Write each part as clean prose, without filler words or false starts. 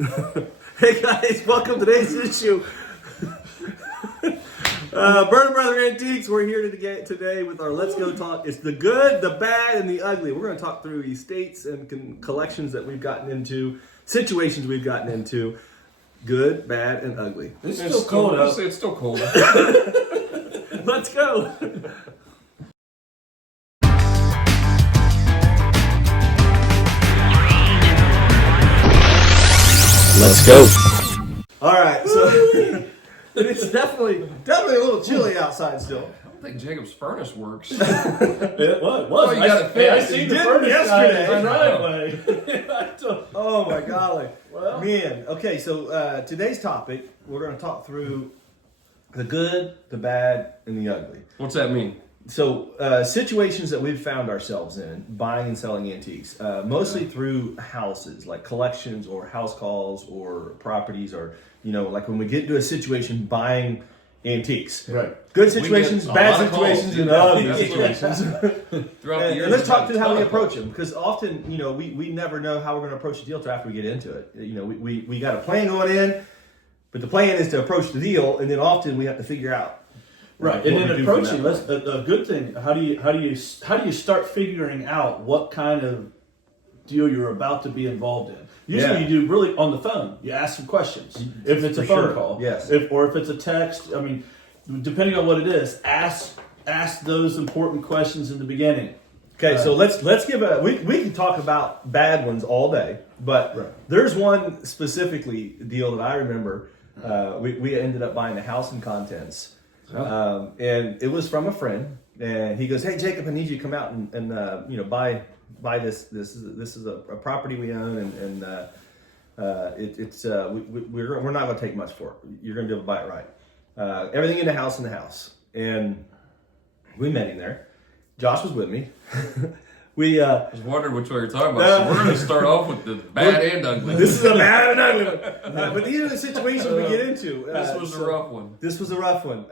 Hey guys, welcome to today's issue. Berner Brother Antiques, we're here today with our Let's Go Talk. It's the good, the bad, and the ugly. We're going to talk through estates and collections that we've gotten into, situations we've gotten into, good, bad, and ugly. It's still cold out. It's still cold. Let's go. Let's go. All right, so it's definitely a little chilly outside still. I don't think Jacob's furnace works. It was. Oh, you got it fixed. I seen the did furnace yesterday. guy in the driveway. Oh my golly. Well. Man, okay, so today's topic, we're going to talk through the good, the bad, and the ugly. What's that mean? So situations that we've found ourselves in buying and selling antiques, mostly through houses, like collections or house calls or properties, or, you know, like when we get into a situation buying antiques. Right. Good situations, a bad lot of calls, situations, dude. and ugly Absolutely. situations. Throughout the years, And let's talk we've through had how a we ton of approach calls. them, because often, you know, we never know how we're going to approach the deal until after we get into it. You know, we got a plan going in, but the plan is to approach the deal, and then often we have to figure out. Right, and then approaching. A good thing. How do you start figuring out what kind of deal you're about to be involved in? Usually, Yeah. you do really on the phone. You ask some questions. If it's a For phone sure, call, yes. If it's a text, I mean, depending on what it is, ask those important questions in the beginning. Okay, so let's give we can talk about bad ones all day, but Right. there's one specifically deal that I remember. We ended up buying a house and contents, and it was from a friend. And he goes, "Hey Jacob, I need you to come out and you know buy this. This is a property we own, and we're not going to take much for it. You're going to be able to buy it right. Everything in the house, and we met him there. Josh was with me." I was wondering which way you're talking about. So we're going to start off with the bad and ugly. This is a bad and ugly one. But these are the situations we get into. This was a rough one. This was a rough one.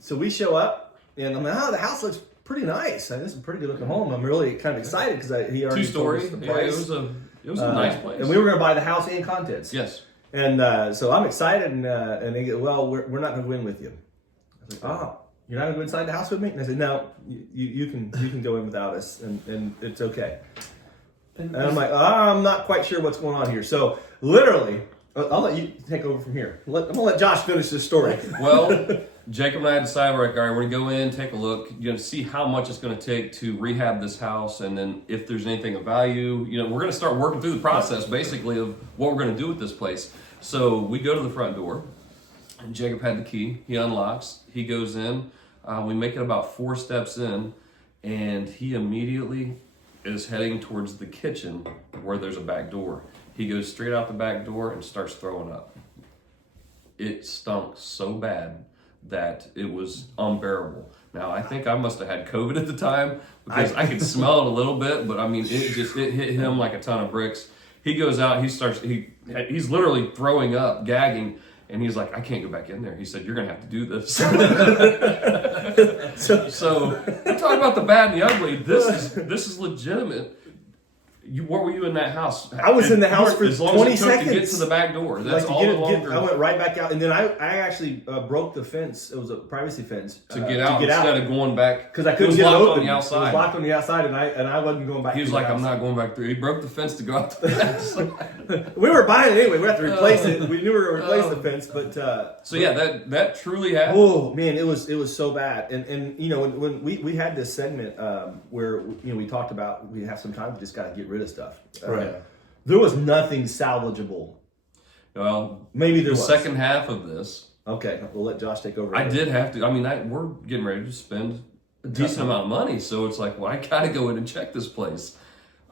So we show up, and I'm like, "Oh, the house looks pretty nice. This is a pretty good looking home." I'm really kind of excited because he already told 2-story. us the Yeah, price. it was a nice place. And we were going to buy the house and contents. Yes. And so I'm excited, and they go, "Well, we're not going to go in with you." I was like, "Oh, you're not going to go inside the house with me?" And I said, "No, you can go in without us, and it's okay." And I'm like, I'm not quite sure what's going on here. So literally, I'll let you take over from here. I'm going to let Josh finish this story. Well, Jacob and I decided, we're like, all right, we're going to go in, take a look, see how much it's going to take to rehab this house, and then if there's anything of value, we're going to start working through the process, basically, of what we're going to do with this place. So we go to the front door, and Jacob had the key. He unlocks. He goes in. We make it about 4 steps in, and he immediately is heading towards the kitchen where there's a back door. He goes straight out the back door and starts throwing up. It stunk so bad that it was unbearable. Now, I think I must have had COVID at the time because I could smell it a little bit, but I mean, it hit him like a ton of bricks. He goes out, he's literally throwing up, gagging, and he's like, "I can't go back in there." He said, "You're going to have to do this." So we're talking about the bad and the ugly. This is legitimate. What were you in that house? I was in the house for as long 20 as it took seconds. to get to the back door. That's Like all longer. I went right back out, and then I actually broke the fence. It was a privacy fence to get out instead of going back, because I couldn't it was get it locked open. on the outside. It was locked on the outside, and I wasn't going back. He was through like, the "I'm house. not going back through." He broke the fence to go out the fence. We were buying it anyway. We have to replace it. We knew we were going to replace the fence, but so yeah, that truly happened. oh man, it was so bad. And when we had this segment where we talked about we have some time, we just got to get rid of stuff. Right. There was nothing salvageable. Well, Maybe there the was. second half of this, Okay, we'll let Josh take over. I did have to. I mean, we're getting ready to spend a decent amount of money, so it's like, well, I gotta go in and check this place.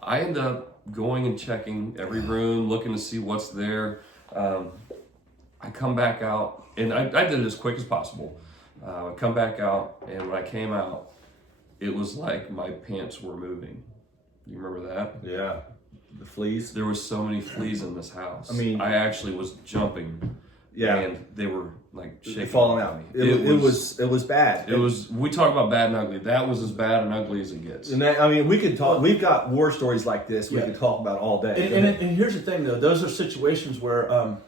I end up going and checking every room, looking to see what's there. I come back out, and I did it as quick as possible. I come back out, and when I came out, it was like my pants were moving. You remember that? Yeah. The fleas. There was so many fleas in this house. I mean, I actually was jumping Yeah. and they were like shaking, falling out. It was bad. It was. We talk about bad and ugly. That was as bad and ugly as it gets. And that, I mean, we could talk. We've got war stories like this. We Yeah. could talk about all day. And here's the thing, though. Those are situations where,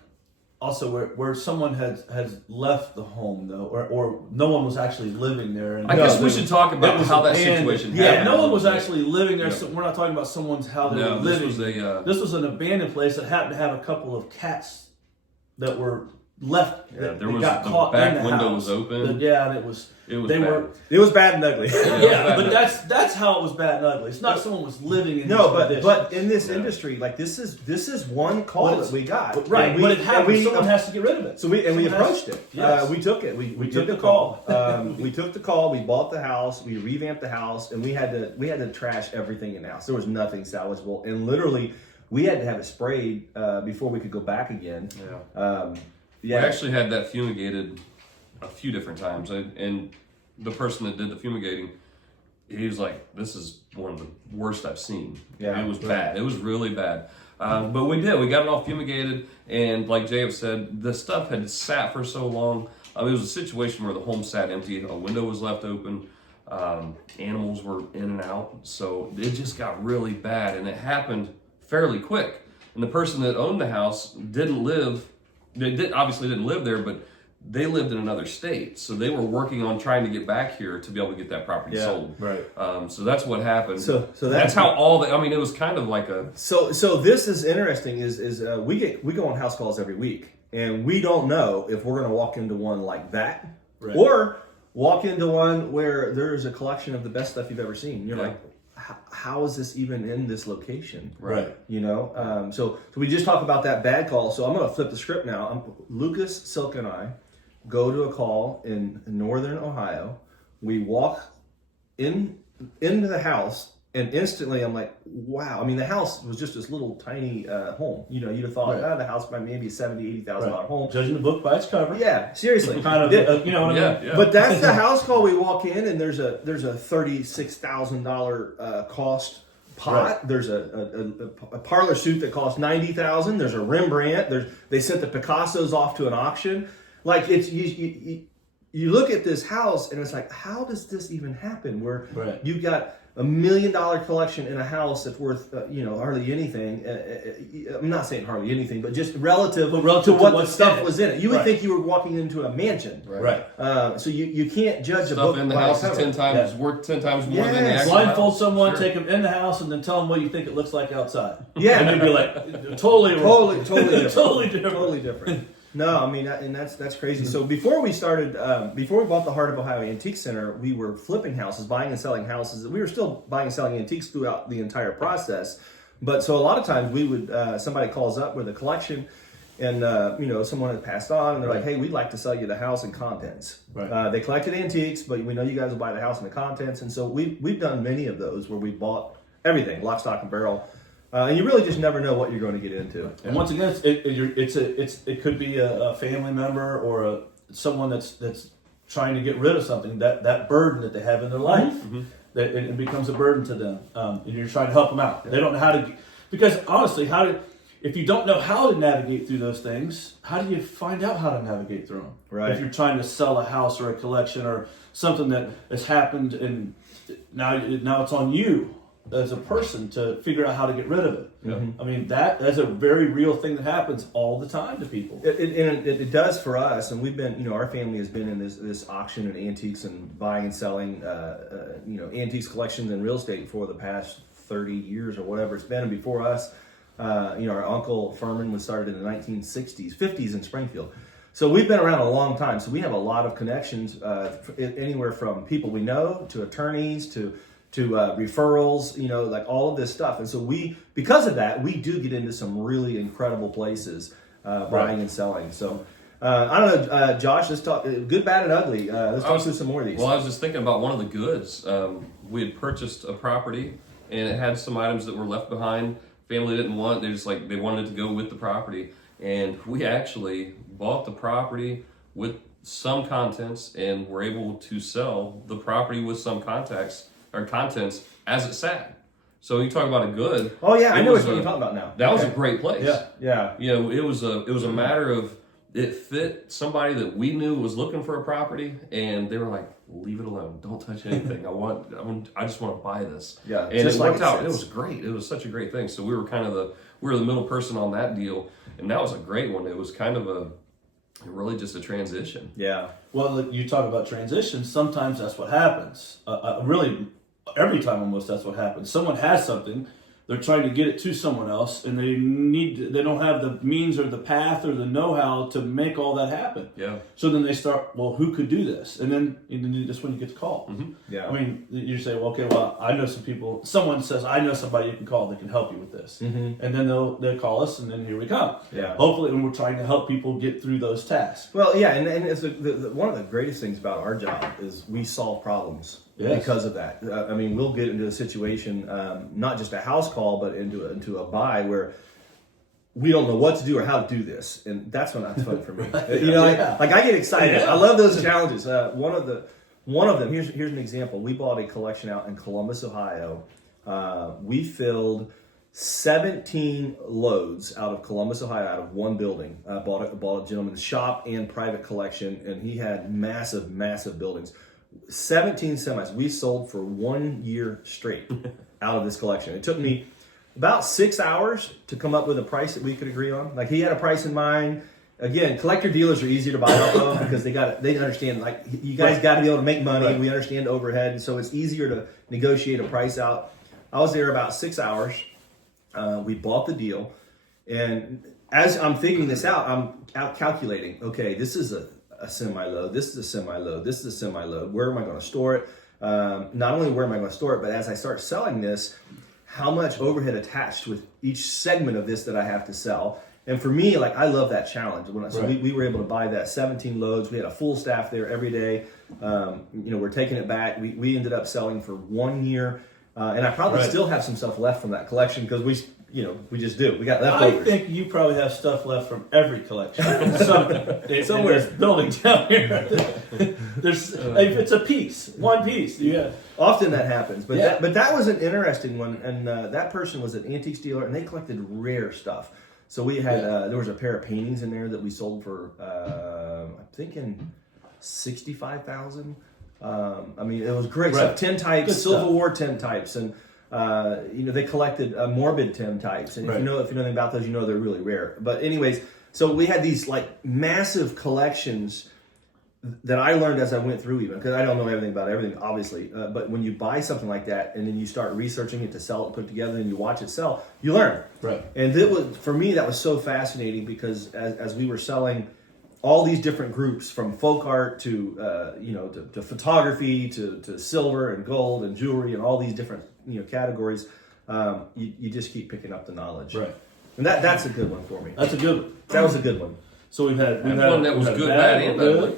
also where someone has left the home, though, or no one was actually living there. And I guess we should talk about how that situation happened. Yeah, no one was actually living there. So we're not talking about someone's how they were living. This was an abandoned place that happened to have a couple of cats that were left. Yeah, that there was got the caught back in the window house. was open. And it was. They bad. were. It was bad and ugly. Yeah, but that's how it was bad and ugly. It's not someone was living in. No, this but in this industry, like this is one call that we got. Right, but it happened. Someone has to get rid of it. So we approached it. Yes. We took it. We took the call. We took the call. We bought the house. We revamped the house, and we had to trash everything in the house. There was nothing salvageable, and literally we had to have it sprayed before we could go back again. We actually had that fumigated a few different times, and the person that did the fumigating, he was like, "This is one of the worst I've seen." Yeah, it was bad. It was really bad. But we did. We got it all fumigated, and like Jacob said, the stuff had sat for so long. It was a situation where the home sat empty. A window was left open. Animals were in and out, so it just got really bad, and it happened fairly quick. And the person that owned the house obviously didn't live there, but they lived in another state, so they were working on trying to get back here to be able to get that property sold. Right. So that's what happened. So that's how it was kind of like a. So this is interesting. Is we go on house calls every week, and we don't know if we're going to walk into one like that, Right. or walk into one where there's a collection of the best stuff you've ever seen. You're like, how is this even in this location? Right. You know. So we just talked about that bad call. So I'm going to flip the script now. Lucas, Silk, and I go to a call in northern Ohio. We walk into the house, and instantly I'm like, wow. I mean, the house was just this little tiny home. You know, you'd have thought, the house might maybe $70,000, $80,000 home. Judging the book by its cover. Yeah, seriously. Kind of, you know what I mean? But that's the house call. We walk in, and there's a $36,000 cost pot. Right. There's a parlor suit that costs $90,000. There's a Rembrandt. They sent the Picassos off to an auction. Like it's you look at this house and it's like, how does this even happen? Where you've got $1 million collection in a house that's worth hardly anything. I'm not saying hardly anything, but just relative to what the stuff was in it. You would think you were walking into a mansion, right? So you can't judge a book in the house is 10 times worth 10 times more than the actual Blindfold house. someone, take them in the house, and then tell them what you think it looks like outside. Yeah, and you'd be like, totally wrong. Totally different. No, I mean, and that's crazy. So before we bought the Heart of Ohio Antique Center, we were flipping houses, buying and selling houses. We were still buying and selling antiques throughout the entire process. But so a lot of times we would, somebody calls up with a collection, and someone had passed on, and they're like, "Hey, we'd like to sell you the house and contents." Right. They collected antiques, but we know you guys will buy the house and the contents, and so we've done many of those where we bought everything, lock, stock, and barrel. And you really just never know what you're going to get into. And once again, it could be a family member or someone that's trying to get rid of something, that burden that they have in their life, that it becomes a burden to them, and you're trying to help them out. They don't know how to, because honestly, if you don't know how to navigate through those things, how do you find out how to navigate through them? Right. If you're trying to sell a house or a collection or something that has happened, and now it's on you as a person to figure out how to get rid of it. I mean, that's a very real thing that happens all the time to people. It does for us, and we've been, our family has been in this auction and antiques and buying and selling, antiques collections and real estate for the past 30 years or whatever it's been. And before us, our uncle Furman was started in the 1960s, 50s in Springfield. So we've been around a long time. So we have a lot of connections, anywhere from people we know to attorneys to referrals, like all of this stuff. And so because of that, we do get into some really incredible places, buying and selling. So I don't know, Josh, let's talk good, bad, and ugly. Let's talk through some more of these. Well, I was just thinking about one of the goods. We had purchased a property, and it had some items that were left behind. Family didn't want. They wanted to go with the property, and we actually bought the property with some contents, and were able to sell the property with some contents as it sat. So you talk about a good. Oh yeah, I know what you're talking about now. That was a great place. Yeah. It was a matter of it fit somebody that we knew was looking for a property, and they were like, "Leave it alone. Don't touch anything. I just want to buy this." Yeah, and just it like worked it out. sits. It was great. It was such a great thing. So we were kind of the middle person on that deal, and that was a great one. It was kind of really just a transition. Yeah. Well, look, you talk about transitions. Sometimes that's what happens. Really, every time almost that's what happens. Someone has something, they're trying to get it to someone else, and they don't have the means or the path or the know-how to make all that happen. Yeah. So then they start, well, who could do this? And then that's when you get the call. Mm-hmm. Yeah. I mean, you say, well, okay, well, I know some people. Someone says, I know somebody you can call that can help you with this. Mm-hmm. And then they'll call us, and then here we come. Yeah. Hopefully, and we're trying to help people get through those tasks. Well, yeah, and it's one of the greatest things about our job is we solve problems because of that. I mean, we'll get into a situation, not just a house call, but into a buy where we don't know what to do or how to do this, and that's when that's fun for me. You know, like I get excited. Yeah. I love those challenges. One of them. Here's an example. We bought a collection out in Columbus, Ohio. We filled 17 loads out of Columbus, Ohio, out of one building. Bought a gentleman's shop and private collection, and he had massive buildings. 17 semis we sold for 1 year straight out of this collection. It took me about 6 hours to come up with a price that we could agree on. Like, he had a price in mind. Again, collector dealers are easier to buy off of because they understand, like, you guys got to be able to make money. Right. We understand overhead, and so it's easier to negotiate a price out. I was there about 6 hours. We bought the deal, and as I'm figuring this out, I'm out calculating. Okay, this is a semi-load. This is a semi-load. This is a semi-load. Where am I going to store it? Not only where am I going to store it, but as I start selling this, how much overhead attached with each segment of this that I have to sell. And for me, like, I love that challenge. We were able to buy that 17 loads. We had a full staff there every day. We're taking it back. We ended up selling for 1 year. And I probably still have some stuff left from that collection because we just do. We got leftovers. I think you probably have stuff left from every collection. Somewhere Somewhere. building down here. It's a piece, one piece. Yeah. Often that happens, but Yeah. that was an interesting one. And that person was an antiques dealer, and they collected rare stuff. So we had there was a pair of paintings in there that we sold for I'm thinking $65,000. I mean, it was great stuff. Tin types, Good Civil stuff. War tin types, and they collected morbid tin types. And if you know anything about those, you know they're really rare. But anyways, so we had these like massive collections that I learned as I went through, even because I don't know everything about everything, obviously. But when you buy something like that and then you start researching it to sell it, put it together, and you watch it sell, you learn. Right. And it was, for me, that was so fascinating because as we were selling all these different groups, from folk art to to photography to silver and gold and jewelry and all these different categories, you just keep picking up the knowledge. Right. And that's a good one for me. That's a good one. That was a good one. So we've had one that was good, bad, and ugly.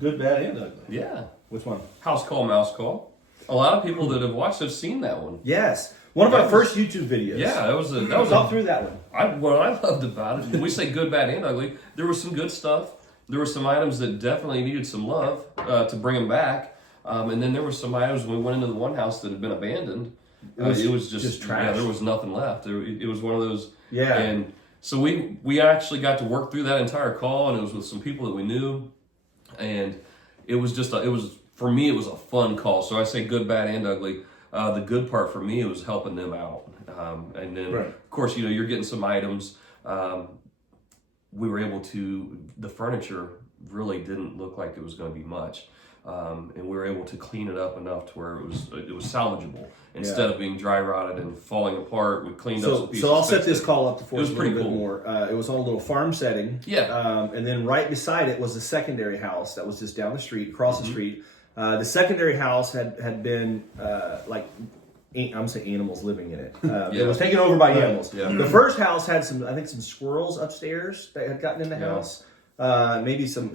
Good, bad, and ugly. Yeah. Which one? House call, mouse call. A lot of people that have watched have seen that one. Yes, one of our first YouTube videos. Yeah, that was Talk through that one. What I loved about it, when we say good, bad, and ugly, there was some good stuff. There were some items that definitely needed some love to bring them back. And then there were some items when we went into the one house that had been abandoned. It was just trash. Yeah, there was nothing left. It was one of those. Yeah. And so we actually got to work through that entire call, and it was with some people that we knew. And it was just, for me, it was a fun call. So I say good, bad, and ugly. The good part for me was helping them out. And then, of course, you're getting some items. We were able to, the furniture really didn't look like it was going to be much. And we were able to clean it up enough to where it was salvageable. Instead of being dry rotted and falling apart, we cleaned up some pieces. So I'll set this call up for us a little bit cool. more. It was on a little farm setting. Yeah. And then right beside it was the secondary house that was just down the street, across the street. The secondary house had been I'm gonna say animals living in it. It was taken over by animals. Yeah. The first house had some squirrels upstairs that had gotten in the house. Maybe some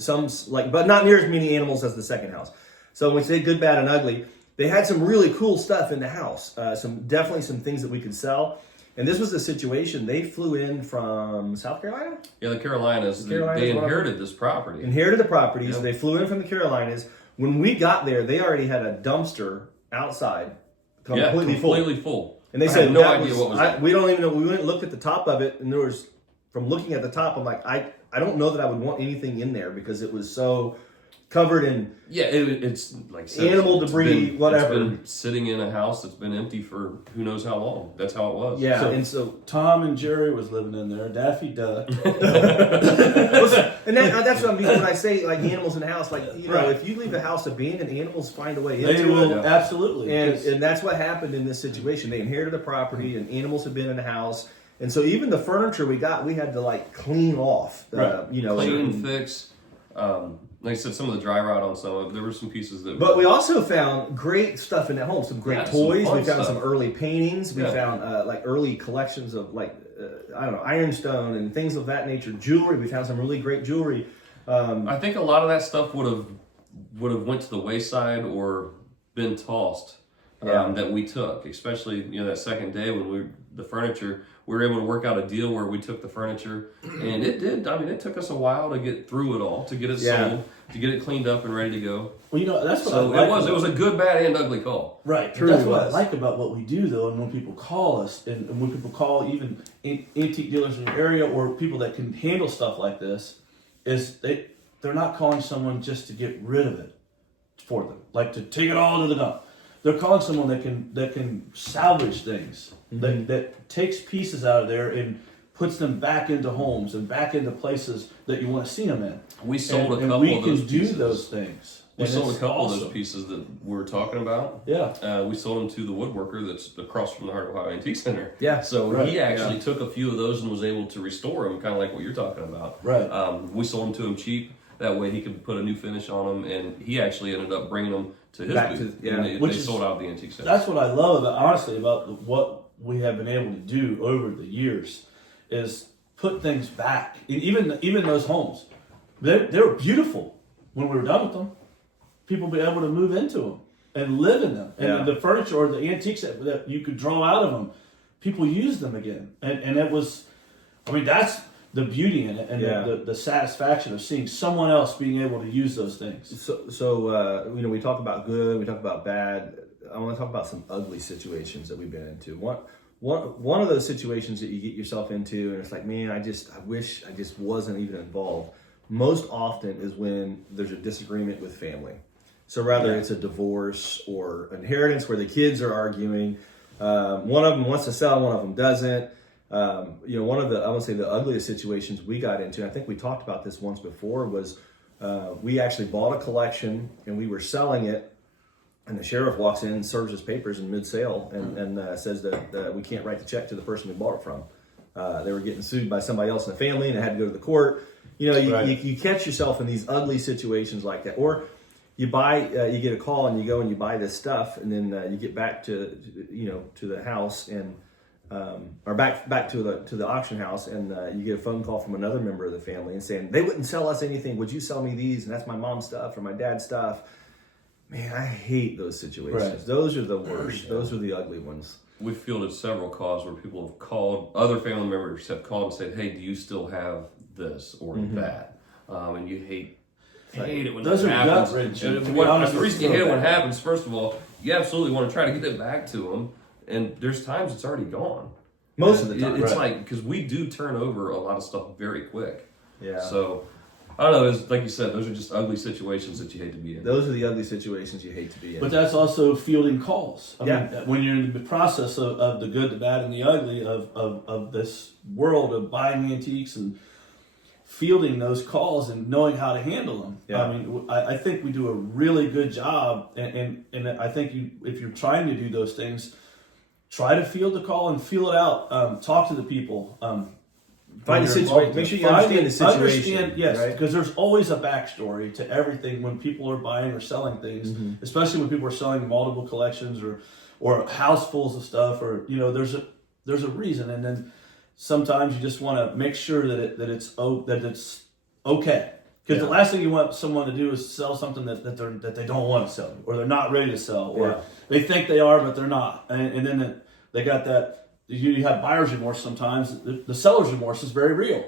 but not near as many animals as the second house. So when we say good, bad, and ugly, they had some really cool stuff in the house. Definitely some things that we could sell. And this was the situation. They flew in from South Carolina. Yeah, the Carolinas. They inherited this property. Inherited the property, so they flew in from the Carolinas. When we got there, they already had a dumpster outside, completely full. And they said no idea what was that. We don't even know. We went and looked at the top of it, and there was, from looking at the top, I'm like, I don't know that I would want anything in there because it was so covered in it's like I said, animal it's debris, been, whatever. It's been sitting in a house that's been empty for who knows how long. That's how it was. Yeah, So- and so Tom and Jerry was living in there. Daffy Duck. and that's what I mean when I say like animals in the house. Like Right. if you leave a house abandoned, animals find a way They into will it. absolutely. And that's what happened in this situation. They inherited the property, and animals had been in the house, and so even the furniture we got, we had to like clean off. Right. Clean, fix. Like I said, some of the dry rot on some of it. There were some pieces that. But we also found great stuff in that home. Some great Yeah, some toys. fun We found stuff. some early paintings. We Yeah. found like early collections of like I don't know, ironstone and things of that nature. Jewelry. We found some really great jewelry. I think a lot of that stuff would have went to the wayside or been tossed. Yeah. That we took, especially that second day when the furniture. We were able to work out a deal where we took the furniture, and it did. I mean, it took us a while to get through it all, to get it sold, to get it cleaned up and ready to go. Well, that's what So I like it was a good, bad, and ugly call. Right. Truly That's what I was. like about what we do, though, and when people call us, and when people call even antique dealers in the area or people that can handle stuff like this, is they're not calling someone just to get rid of it for them, like to take it all to the dump. They're calling someone that can salvage things, that takes pieces out of there and puts them back into homes and back into places that you want to see them in. We sold a and couple we of those can do pieces. those things. We And sold a it's couple of those awesome. pieces that we were talking about. Yeah. We sold them to the woodworker that's across from the Heart of Ohio Antique Center. Yeah. So Right, he actually took a few of those and was able to restore them, kind of like what you're talking about. Right. We sold them to him cheap. That way he could put a new finish on them, and he actually ended up bringing them to his Back booth. to- yeah. And they Which is- sold out of the Antique Center. That's what I love about, honestly, about what we have been able to do over the years is put things back. Even those homes, they were beautiful when we were done with them. People be able to move into them and live in them. And Yeah. the furniture or the antiques that you could draw out of them, people use them again. And it was, I mean, that's the beauty in it and the satisfaction of seeing someone else being able to use those things. So we talk about good, we talk about bad. I want to talk about some ugly situations that we've been into. One of those situations that you get yourself into, and it's like, man, I wish I just wasn't even involved. Most often is when there's a disagreement with family. So rather it's a divorce or inheritance where the kids are arguing. One of them wants to sell, one of them doesn't. One of I would say the ugliest situations we got into, and I think we talked about this once before, was we actually bought a collection and we were selling it, and the sheriff walks in and serves his papers in mid-sale and says that we can't write the check to the person we bought it from. They were getting sued by somebody else in the family and it had to go to the court. You catch yourself in these ugly situations like that, or you get a call and you go and you buy this stuff, and then you get back to the house and or back to the auction house, and you get a phone call from another member of the family and saying they wouldn't sell us anything. Would you sell me these? And that's my mom's stuff or my dad's stuff. Man, I hate those situations. Right. Those are the worst. Those are the ugly ones. We fielded several calls where people have called, other family members have called and said, "Hey, do you still have this or that?" And you hate it when Those that are happens. gut-wrenching, And to be honest, the reason you it's hate it so when it bad. happens, first of all, you absolutely want to try to get it back to them, and there's times it's already gone. Most of the time, it's right. like, because we do turn over a lot of stuff very quick. Yeah. So I don't know. It's like you said, those are just ugly situations that you hate to be in. Those are the ugly situations you hate to be in. But that's also fielding calls. I Yeah. mean, when you're in the process of the good, the bad, and the ugly of this world of buying antiques and fielding those calls and knowing how to handle them. Yeah. I mean, I think we do a really good job, and I think if you're trying to do those things, try to field the call and feel it out. Talk to the people. Find the situation. Make sure you understand the situation. Yes, right? because there's always a backstory to everything when people are buying or selling things, especially when people are selling multiple collections or housefuls of stuff, or there's a reason, and then sometimes you just want to make sure that it's okay. Because the last thing you want someone to do is sell something that they don't want to sell, or they're not ready to sell, or they think they are but they're not, and then they got that. You have buyer's remorse sometimes. The seller's remorse is very real.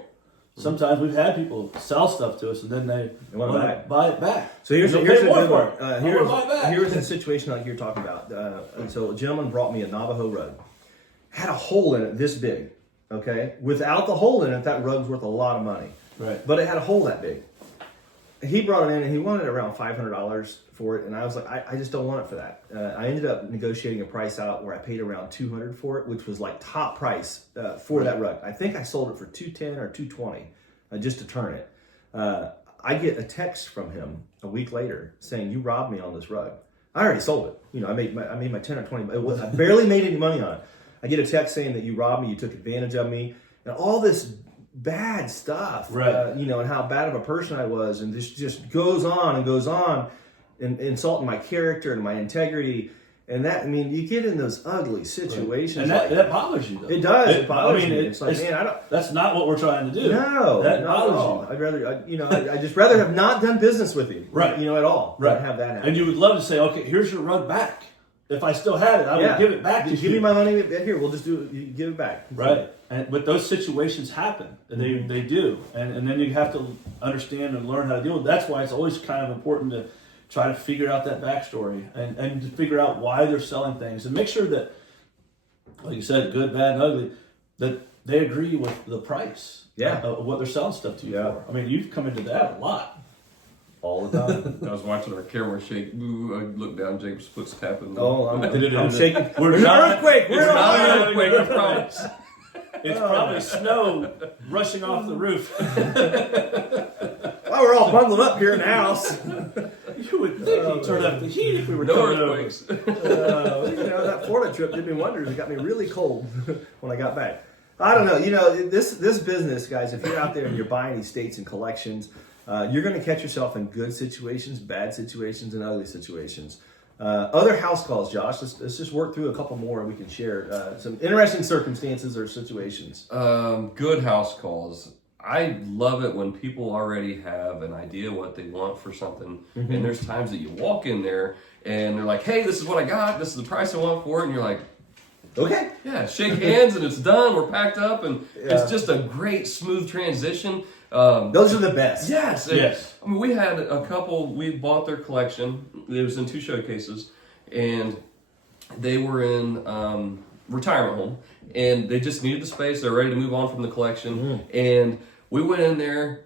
Sometimes we've had people sell stuff to us and then they want to buy it back. So here's They'll a pay good more one. for it. Or buy it back. Here's a situation like you're talking about. And so a gentleman brought me a Navajo rug. Had a hole in it this big. Okay, without the hole in it, that rug's worth a lot of money. Right. but it had a hole that big. He brought it in and he wanted around $500 for it, and I was like, I just don't want it for that. I ended up negotiating a price out where I paid around $200 for it, which was like top price for that rug. I think I sold it for $210 or $220 just to turn it. I get a text from him a week later saying, "You robbed me on this rug." I already sold it. You know, I made my 10 or 20. I barely made any money on it. I get a text saying that you robbed me, you took advantage of me, and all this bad stuff, right? You know, and how bad of a person I was, and this just goes on, and insulting my character and my integrity, and that, I mean, you get in those ugly situations, and that bothers you, though. It does. It bothers me. It's like, man, I don't. That's not what we're trying to do. No, that not bothers at all. you. I'd rather, I just rather have not done business with you, right? You know, at all, right? Than have that happen. And you would love to say, okay, here's your rug back. If I still had it, I would give it back to you. Give me my money here. We'll just do it. You give it back. Right. But those situations happen, and they do, and then you have to understand and learn how to deal with it. That's why it's always kind of important to try to figure out that backstory and to figure out why they're selling things, and make sure that, like you said, good, bad, and ugly, that they agree with the price of what they're selling stuff to you for. I mean, you've come into that a lot. All the time. I was watching our camera shake. Ooh, I looked down. Jacob's foot's tapping. I'm shaking. We're There's not an earthquake. It's not an earthquake. I promise. It's probably snow rushing off the roof. Well, we're all bundled up here in the house. You would think he'd turn up the heat if we were No coming earthquakes. You know, that Florida trip did me wonders. It got me really cold when I got back. I don't know. You know, this business, guys, if you're out there and you're buying estates and collections, you're going to catch yourself in good situations, bad situations, and ugly situations. Other house calls, Josh. Let's just work through a couple more and we can share some interesting circumstances or situations. Good house calls. I love it when people already have an idea what they want for something. Mm-hmm. And there's times that you walk in there and they're like, hey, this is what I got. This is the price I want for it. And you're like, okay. Yeah, shake hands and it's done. We're packed up and it's just a great, smooth transition. Those are the best. Yes. Yes. I mean, we had a couple, we bought their collection. It was in 2 showcases. And they were in retirement home. And they just needed the space. They're ready to move on from the collection. And we went in there.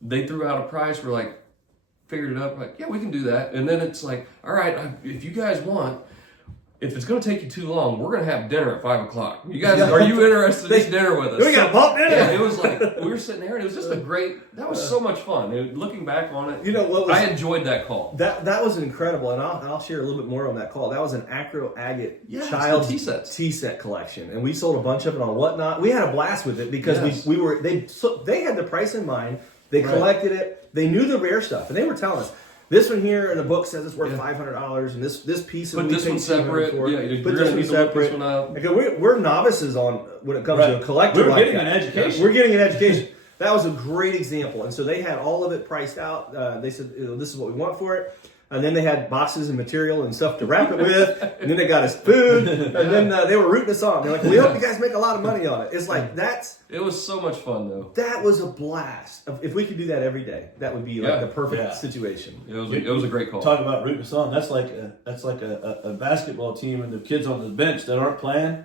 They threw out a price. We're like, figured it up. Like, yeah, we can do that. And then it's like, all right, if you guys want, if it's going to take you too long, we're going to have dinner at 5 o'clock. You guys, are you interested in dinner with us? We got bump dinner. Yeah, it was like, we were sitting there and it was just that was so much fun. Looking back on it, you know what was, I enjoyed that call. That was incredible, and I'll share a little bit more on that call. That was an acro agate child tea set collection, and we sold a bunch of it on Whatnot. We had a blast with it because they had the price in mind. They collected it. They knew the rare stuff, and they were telling us, this one here in the book says it's worth $500, and this piece of Put this one separate. Put this one separate. Okay, we're novices on when it comes to a collector. We're getting an education. We're getting an education. That was a great example, and so they had all of it priced out. They said, this is what we want for it. And then they had boxes and material and stuff to wrap it with. And then they got us food. And then they were rooting us on. They're like, we hope you guys make a lot of money on it. It's like, it was so much fun, though. That was a blast. If we could do that every day, that would be like the perfect situation. It was a great call. Talk about rooting us on. That's like a basketball team and the kids on the bench that aren't playing.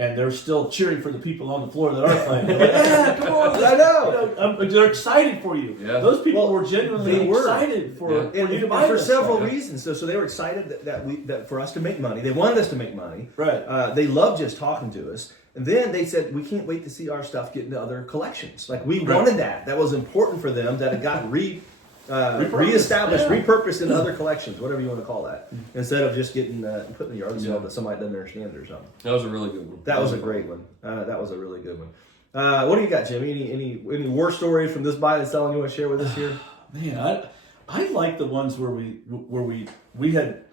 And they're still cheering for the people on the floor that are playing. They're like, yeah, come on, I know. They're excited for you. Yeah. Those people were genuinely excited for you to buy for this several stuff. reasons. So they were excited that for us to make money. They wanted us to make money. Right. They loved just talking to us. And then they said, we can't wait to see our stuff get into other collections. Like we wanted that. That was important for them. That it got reestablished, repurposed in other collections, whatever you want to call that, instead of just getting put in the yard sale that somebody doesn't understand it or something. That was a really good one. That was a great one. That was a really good one. What do you got, Jimmy? Any war stories from this buy and selling you want to share with us here? Man, I like the ones where we had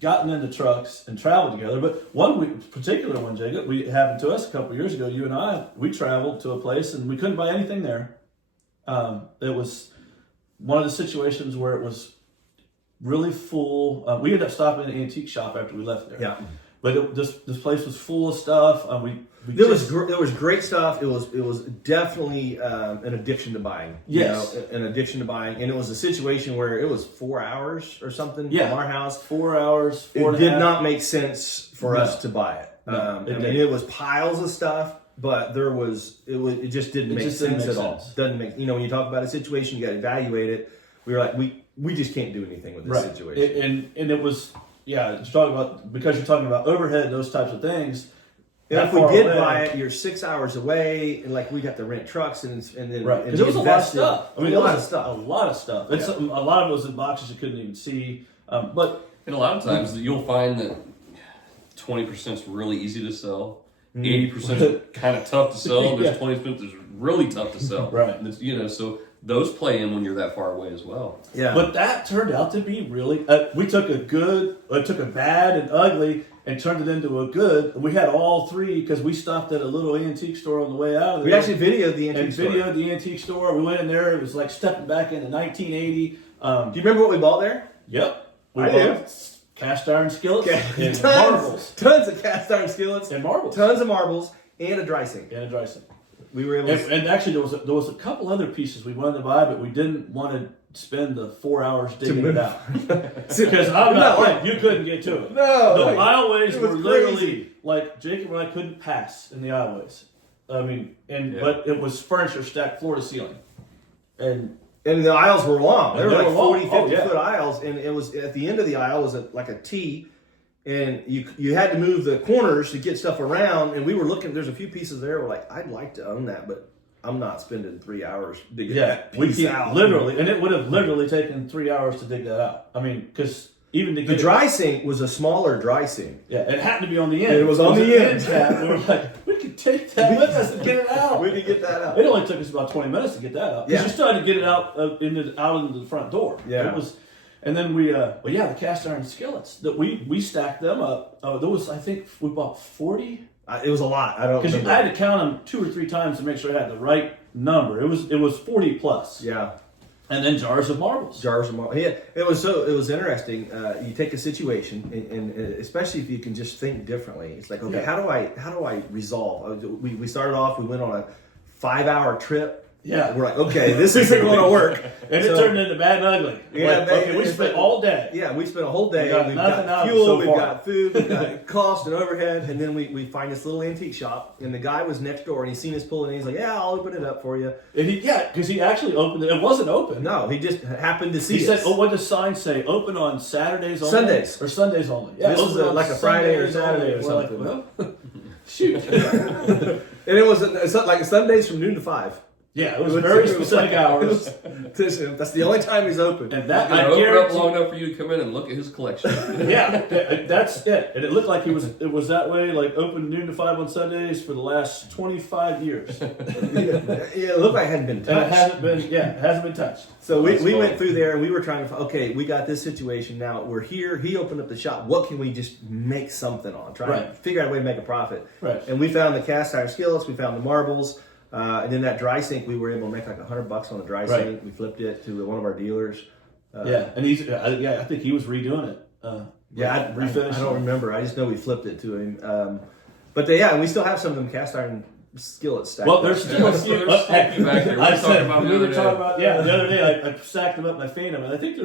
gotten into trucks and traveled together. But one particular one, Jacob, we happened to us a couple of years ago. You and I, we traveled to a place and we couldn't buy anything there. It was one of the situations where it was really full. We ended up stopping at an antique shop after we left there. Yeah. But this place was full of stuff. There was great stuff. It was definitely an addiction to buying. Yes. You know, an addiction to buying. And it was a situation where it was 4 hours or something from our house. 4 hours, It did not make sense for us to buy it. No, it was piles of stuff. but it just didn't make sense at all. Doesn't make, when you talk about a situation, you got to evaluate it. We were like, we just can't do anything with this situation. And it was, because you're talking about overhead and those types of things. And if we did buy it, you're 6 hours away, and like we got to rent trucks and then because it was a lot of stuff. I mean, a lot of stuff. A lot of stuff. It's a lot of it was in boxes you couldn't even see. But and a lot of times you'll find that 20% is really easy to sell. 80% is kind of tough to sell. And there's 20% that's really tough to sell. Right. And so those play in when you're that far away as well. Yeah. But that turned out to be really. We took a bad and ugly, and turned it into a good. We had all three because we stopped at a little antique store on the way out of there. We actually videoed the antique store. The antique store. We went in there. It was like stepping back into 1980. Do you remember what we bought there? Yep. I do. Cast iron skillets and marbles. Tons of cast iron skillets. And marbles. Tons of marbles and a dry sink. We were able to... And actually there was a couple other pieces we wanted to buy, but we didn't want to spend the 4 hours digging it out. Because I'm not like you couldn't get to it. No. The aisleways were literally like Jacob and I couldn't pass in the aisleways. I mean, but it was furniture stacked floor to ceiling. And the aisles were long. They were like 40, 50 foot foot aisles, and it was at the end of the aisle was like a T, and you had to move the corners to get stuff around. And we were looking. There's a few pieces there. We're like, I'd like to own that, but I'm not spending 3 hours digging that piece out. Literally, and it would have literally taken 3 hours to dig that out. I mean, because even to get the dry sink was a smaller dry sink. Yeah, it happened to be on the end. It was on the end. We were like, we could take that with us and get it out. We could get that out. It only took us about 20 minutes to get that out. Because you still had to get it out into the front door. Yeah. It was, and then the cast iron skillets that we stacked them up. There was, I think, we bought 40. It was a lot. I don't because I had to count them 2 or 3 times to make sure I had the right number. It was 40 plus. Yeah. And then jars of marbles. Yeah, it was interesting. You take a situation, and especially if you can just think differently. It's like, okay, how do I resolve? We started off. We went on a 5-hour trip. Yeah, we're like, okay, this isn't going to work, and it turned into bad and ugly. Yeah, we spent all day. Yeah, we spent a whole day. We've got fuel, we've got food, we've got cost and overhead, and then we find this little antique shop, and the guy was next door, and he's seen us pulling in. He's like, "Yeah, I'll open it up for you." And because he actually opened it. It wasn't open. No, he just happened to see us. He said, "Oh, what does the sign say? Open on Saturdays only." Sundays only. Yeah, this is like a Friday or Saturday or something. Like, well, shoot. And it was like Sundays from noon to 5. Yeah, it was very specific hours. That's the only time he's open. And that I open up long enough for you to come in and look at his collection. Yeah, that's it. And it looked like it was that way, like open noon to 5 on Sundays for the last 25 years. Yeah, it looked like it hadn't been touched. It hasn't been touched. So we went through there and we were trying to, okay, we got this situation now. We're here. He opened up the shop. What can we just make something on? Try to figure out a way to make a profit. Right. And we found the cast iron skillets. We found the marbles. And then that dry sink, we were able to make like $100 on the dry sink. We flipped it to one of our dealers. And I think he was redoing it. I don't remember. I just know we flipped it to him. And we still have some of them cast iron skillets stacked. Well, there's still a few back there. We were talking about the other day. I stacked them up and I feigned them, and I think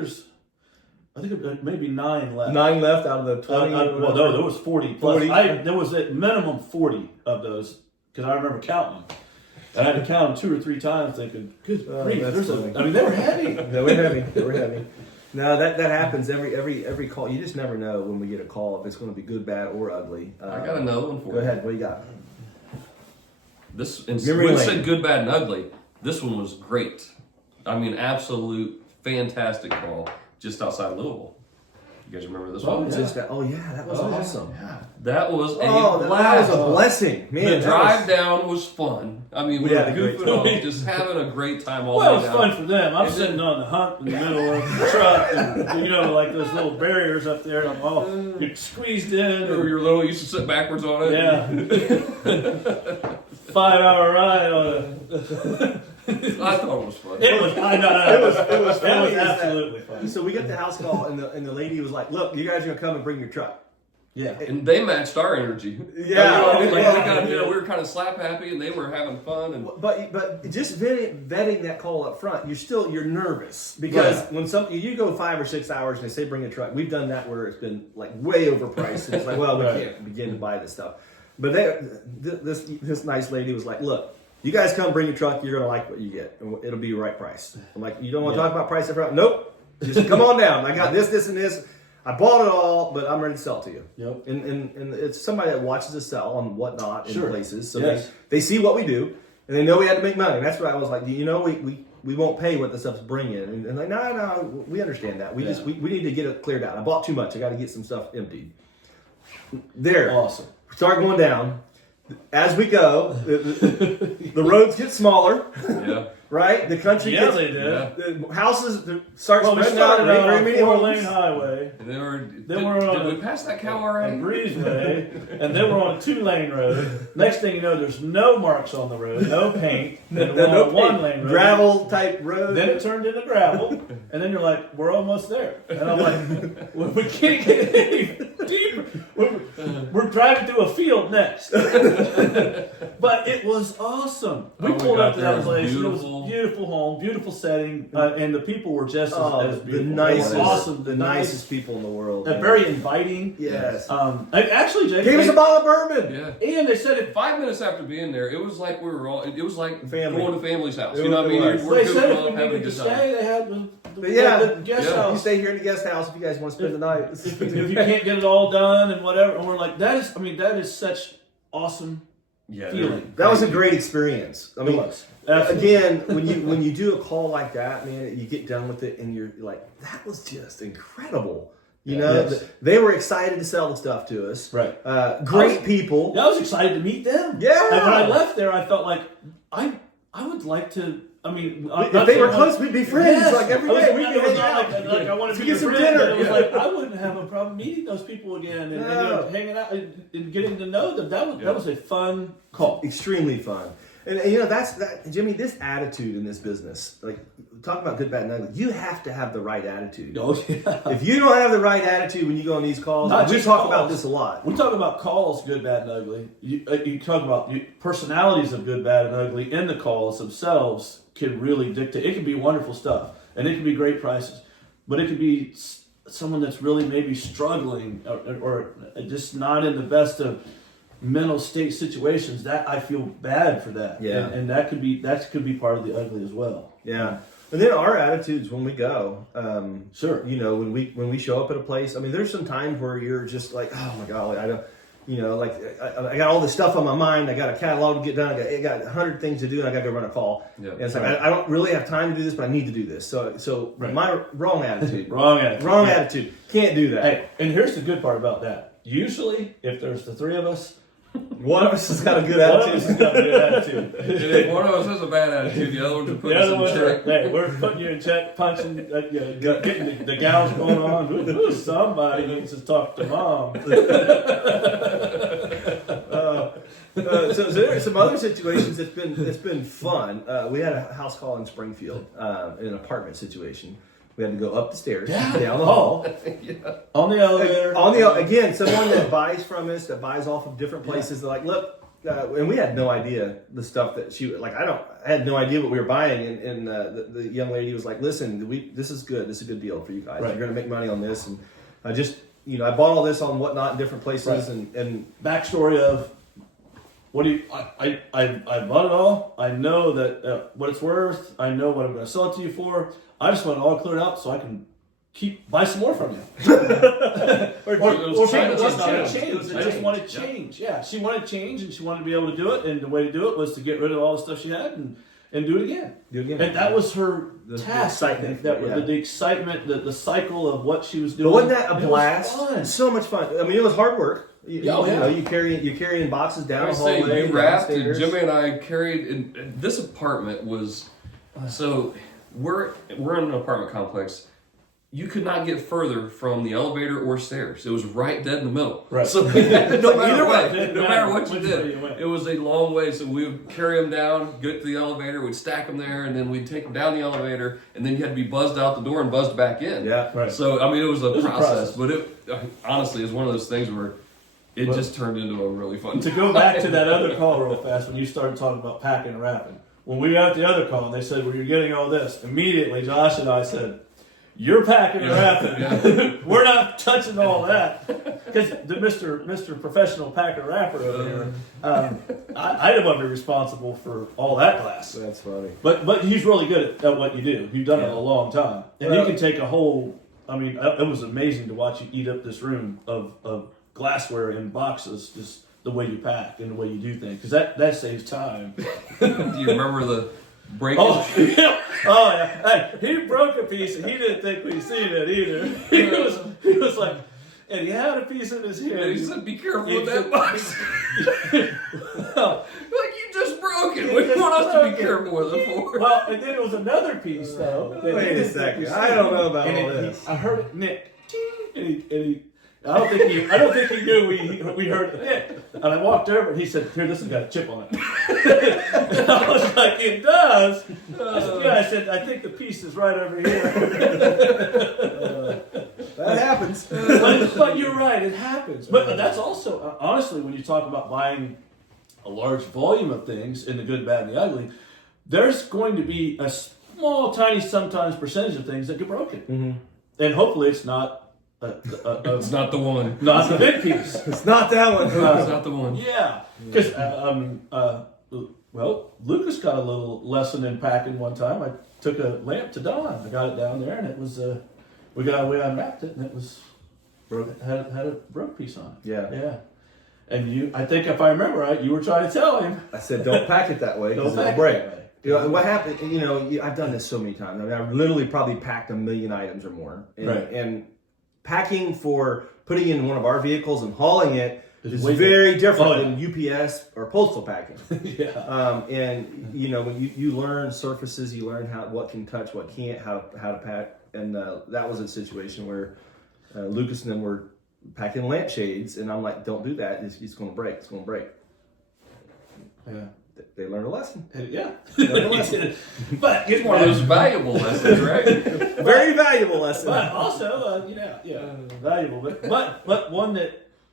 maybe 9 left. 9 left out of the 20. No, there was 40 plus. There was at minimum 40 of those because I remember counting them. I had to count them 2 or 3 times, thinking, "Good grief!" They were heavy. They were heavy. No, that happens every call. You just never know when we get a call if it's going to be good, bad, or ugly. I got another one for you. Go ahead. What do you got? When you said good, bad, and ugly, this one was great. I mean, absolute fantastic call just outside of Louisville. You guys remember this one? That was awesome. Yeah. That was that was a blessing. Man, the drive down was fun. I mean, we were goofing off, just having a great time all day. Well, it was fun for them. I'm sitting on the hump in the middle of the truck, and like those little barriers up there, and I'm all you're squeezed in. Or you're little, you used to sit backwards on it. Yeah. 5-hour ride on a. I thought it was fun. It was. I know. It was absolutely fun. So we get the house call, and the lady was like, "Look, you guys are gonna come and bring your truck." Yeah, and they matched our energy. Yeah, we were kind of slap happy, and they were having fun. And but just vetting that call up front, you're nervous because when you go 5 or 6 hours and they say bring a truck, we've done that where it's been like way overpriced, and it's like, well, we can't begin to buy this stuff. But this nice lady was like, look, you guys come bring your truck, you're going to like what you get. And it'll be the right price. I'm like, you don't want to talk about price up front? Nope. Just come on down. I got this, and this. I bought it all, but I'm ready to sell it to you. Yep. And it's somebody that watches us sell and whatnot in places. So yes. they see what we do, and they know we had to make money. And that's why I was like, you know, we won't pay what the stuff's bringing. And like, no, we understand that. We need to get it cleared out. I bought too much. I got to get some stuff emptied. There. Awesome. Start going down. As we go, the roads get smaller. Yeah. Right? The country gets... they do. Yeah. The houses start Well, we spreading out. started There out ain't on very a many 4-lane homes. highway. And then we're on did a- we pass that cow A already? breezeway, and then we're on a 2-lane road. Next thing you know, there's no marks on the road, no paint, and we're on a 1-lane road. Gravel type road. Then it turned into gravel, and then you're like, we're almost there. And I'm like, well, we can't get any deeper. We're driving through a field next. But it was awesome. We Oh my pulled God, up to that there was place. beautiful. It was a beautiful home, beautiful setting, and the people were just as the beautiful. nicest, They were awesome, the nicest people in the world. man. very inviting. Yes. Actually, Jake, Gave us a bottle of bourbon. Yeah. and they said it. 5 minutes after being there, it was like we were all. It was like Family. going to family's house. It You know what I mean? was. We're They goofing said if off, we having a needed to good time. stay, they had the guest You house. stay here in the guest house if you guys want to spend the night. If you can't get it all done and whatever, and we're like, that is such awesome Yeah, feeling. That was a great experience. I mean, It was. Absolutely. again, when you do a call like that, man, you get done with it and you're like, that was just incredible. You know, Yes. they were excited to sell the stuff to us. Right. Great people. I was excited to meet them. Yeah. And when I left there, I felt like I would like to. I mean, If they were close, we'd be friends. Yes. Like every I was- day, we'd I be was hanging not out. like I wanted to To be get some friends, dinner. but it was Yeah. like I wouldn't have a problem meeting those people again and, No. hanging out and getting to know them. That was a fun call. Extremely fun. And you know, that's Jimmy, this attitude in this business, like talk about good, bad, and ugly, you have to have the right attitude. Oh yeah. If you don't have the right attitude when you go on these calls, Not we just talk calls. about this a lot. We talk about calls, good, bad, and ugly. You talk about personalities of good, bad, and ugly in the calls themselves can really dictate. It can be wonderful stuff, and it can be great prices, but it could be someone that's really maybe struggling or just not in the best of mental state situations. That I feel bad for that. Yeah. and that could be part of the ugly as well. Yeah. And then our attitudes when we go, Sure. you know, when we show up at a place, I mean, there's some times where you're just like, oh my God, I don't, you know, like I got all this stuff on my mind. I got a catalog to get done. I got 100 things to do, and I got to go run a call. Yeah. And it's like I don't really have time to do this, but I need to do this. So Right. my wrong attitude, Wrong attitude. wrong Yeah. attitude, can't do that. Hey, and here's the good part about that. Usually, if there's the three of us, One of us has got a good one of us has attitude. got a good attitude. And if one of us has a bad attitude, the other one's putting The us other in ones are, check. hey, we're putting you in check, punching, getting the gals going on. Ooh, somebody needs to talk to mom. So there are some other situations that's been fun. We had a house call in Springfield, in an apartment situation. We had to go up the stairs, down the hall. On the elevator. Again, someone that buys from us, that buys off of different places. They're like, look, and we had no idea the stuff that she like. I had no idea what we were buying. And the young lady was like, listen, this is good. This is a good deal for you guys. Right. You're going to make money on this. And I just, you know, I bought all this on whatnot in different places. Right. And Backstory of what do you? I bought it all. I know that what it's worth. I know what I'm going to sell it to you for. I just want it all cleared out so I can buy some more from you. or change. change. I just wanted change. Yeah, she wanted change, and she wanted to be able to do it. And the way to do it was to get rid of all the stuff she had and do it again. And that was her task. excitement. The excitement, the cycle of what she was doing. But wasn't that a It was blast? fun. So much fun. I mean, it was hard work. You Oh, yeah. know, you're carrying boxes down I the say hallway. you wrapped, and downstairs. Jimmy and I carried. And this apartment was so we're in an apartment complex. You could not get further from the elevator or stairs. It was right dead in the middle. Right. So we had to, no matter either what, way, no matter what you which way you did, went. it was a long way. So we would carry them down, get to the elevator, we'd stack them there, and then we'd take them down the elevator, and then you had to be buzzed out the door and buzzed back in. Yeah. Right. So I mean, it was a was a process, process. but it honestly is one of those things where it just turned into a really fun. To go back to that other call real fast, when you started talking about packing and wrapping, when we got the other call and they said, well, you're getting all this, immediately Josh and I said, you're packing and wrapping. We're not touching all that. Because the Mr. Professional Packer Rapper over here, I won't be responsible for all that glass. That's funny. But he's really good at what you do. You've done it a long time. And he can take a whole, I mean, it was amazing to watch you eat up this room of glassware in boxes, just the way you pack and the way you do things. Because that saves time. Do you remember the breakage? Oh, yeah. Hey, he broke a piece and he didn't think we'd seen it either. He was like, and he had a piece in his hand. Yeah, he said, "Be careful with that box." Well, Like, you just broke it. What do you want us to be careful with it for? well, and then there was another piece though. Wait a second. I don't know about all this. I heard it nick, ting, and he I don't think he knew we heard it nick. And I walked over and he said, "Here, this has got a chip on it." And I was like, "It does." I said, "Yeah." I said, "I think the piece is right over here." That happens. But you're right, it happens. But that's also, honestly, when you talk about buying a large volume of things in the good, bad, and the ugly, there's going to be a small, tiny, sometimes percentage of things that get broken. Mm-hmm. And hopefully it's not It's not the one. not the big piece. It's not that one. It's not the one. Yeah. Because, well, Lucas got a little lesson in packing one time. I took a lamp to Don. I got it down there, and it was, we unwrapped it, and it was, had a broke piece on it. Yeah. Yeah. And I think if I remember right, you were trying to tell him. I said, don't pack it that way because Don't it'll pack break. it that way. You know, what happened, I've done this so many times. I mean, I've literally probably packed 1 million items or more. And, Right. and packing for putting in one of our vehicles and hauling it is way very different Oh, yeah. than UPS or postal packing. Yeah. And when you learn surfaces, you learn what can touch, what can't, how to pack. And that was a situation where Lucas and them were packing lampshades, and I'm like, "Don't do that. It's going to break. It's going to break." Yeah. They learned a lesson. Yeah. Learned a lesson. But It's one of those valuable lessons, right? Very valuable lesson. But also, valuable. But one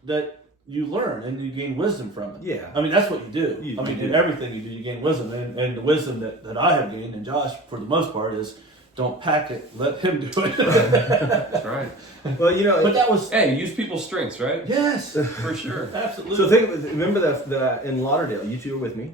that you learn and you gain wisdom from it. Yeah. I mean, that's what you do. You in do. everything you do, you gain wisdom. And the wisdom that I have gained, and Josh, for the most part, is don't pack it. Let him do it. That's right. Well, But that was... Hey, use people's strengths, right? Yes. For sure. Absolutely. So remember the in Lauderdale, you two were with me,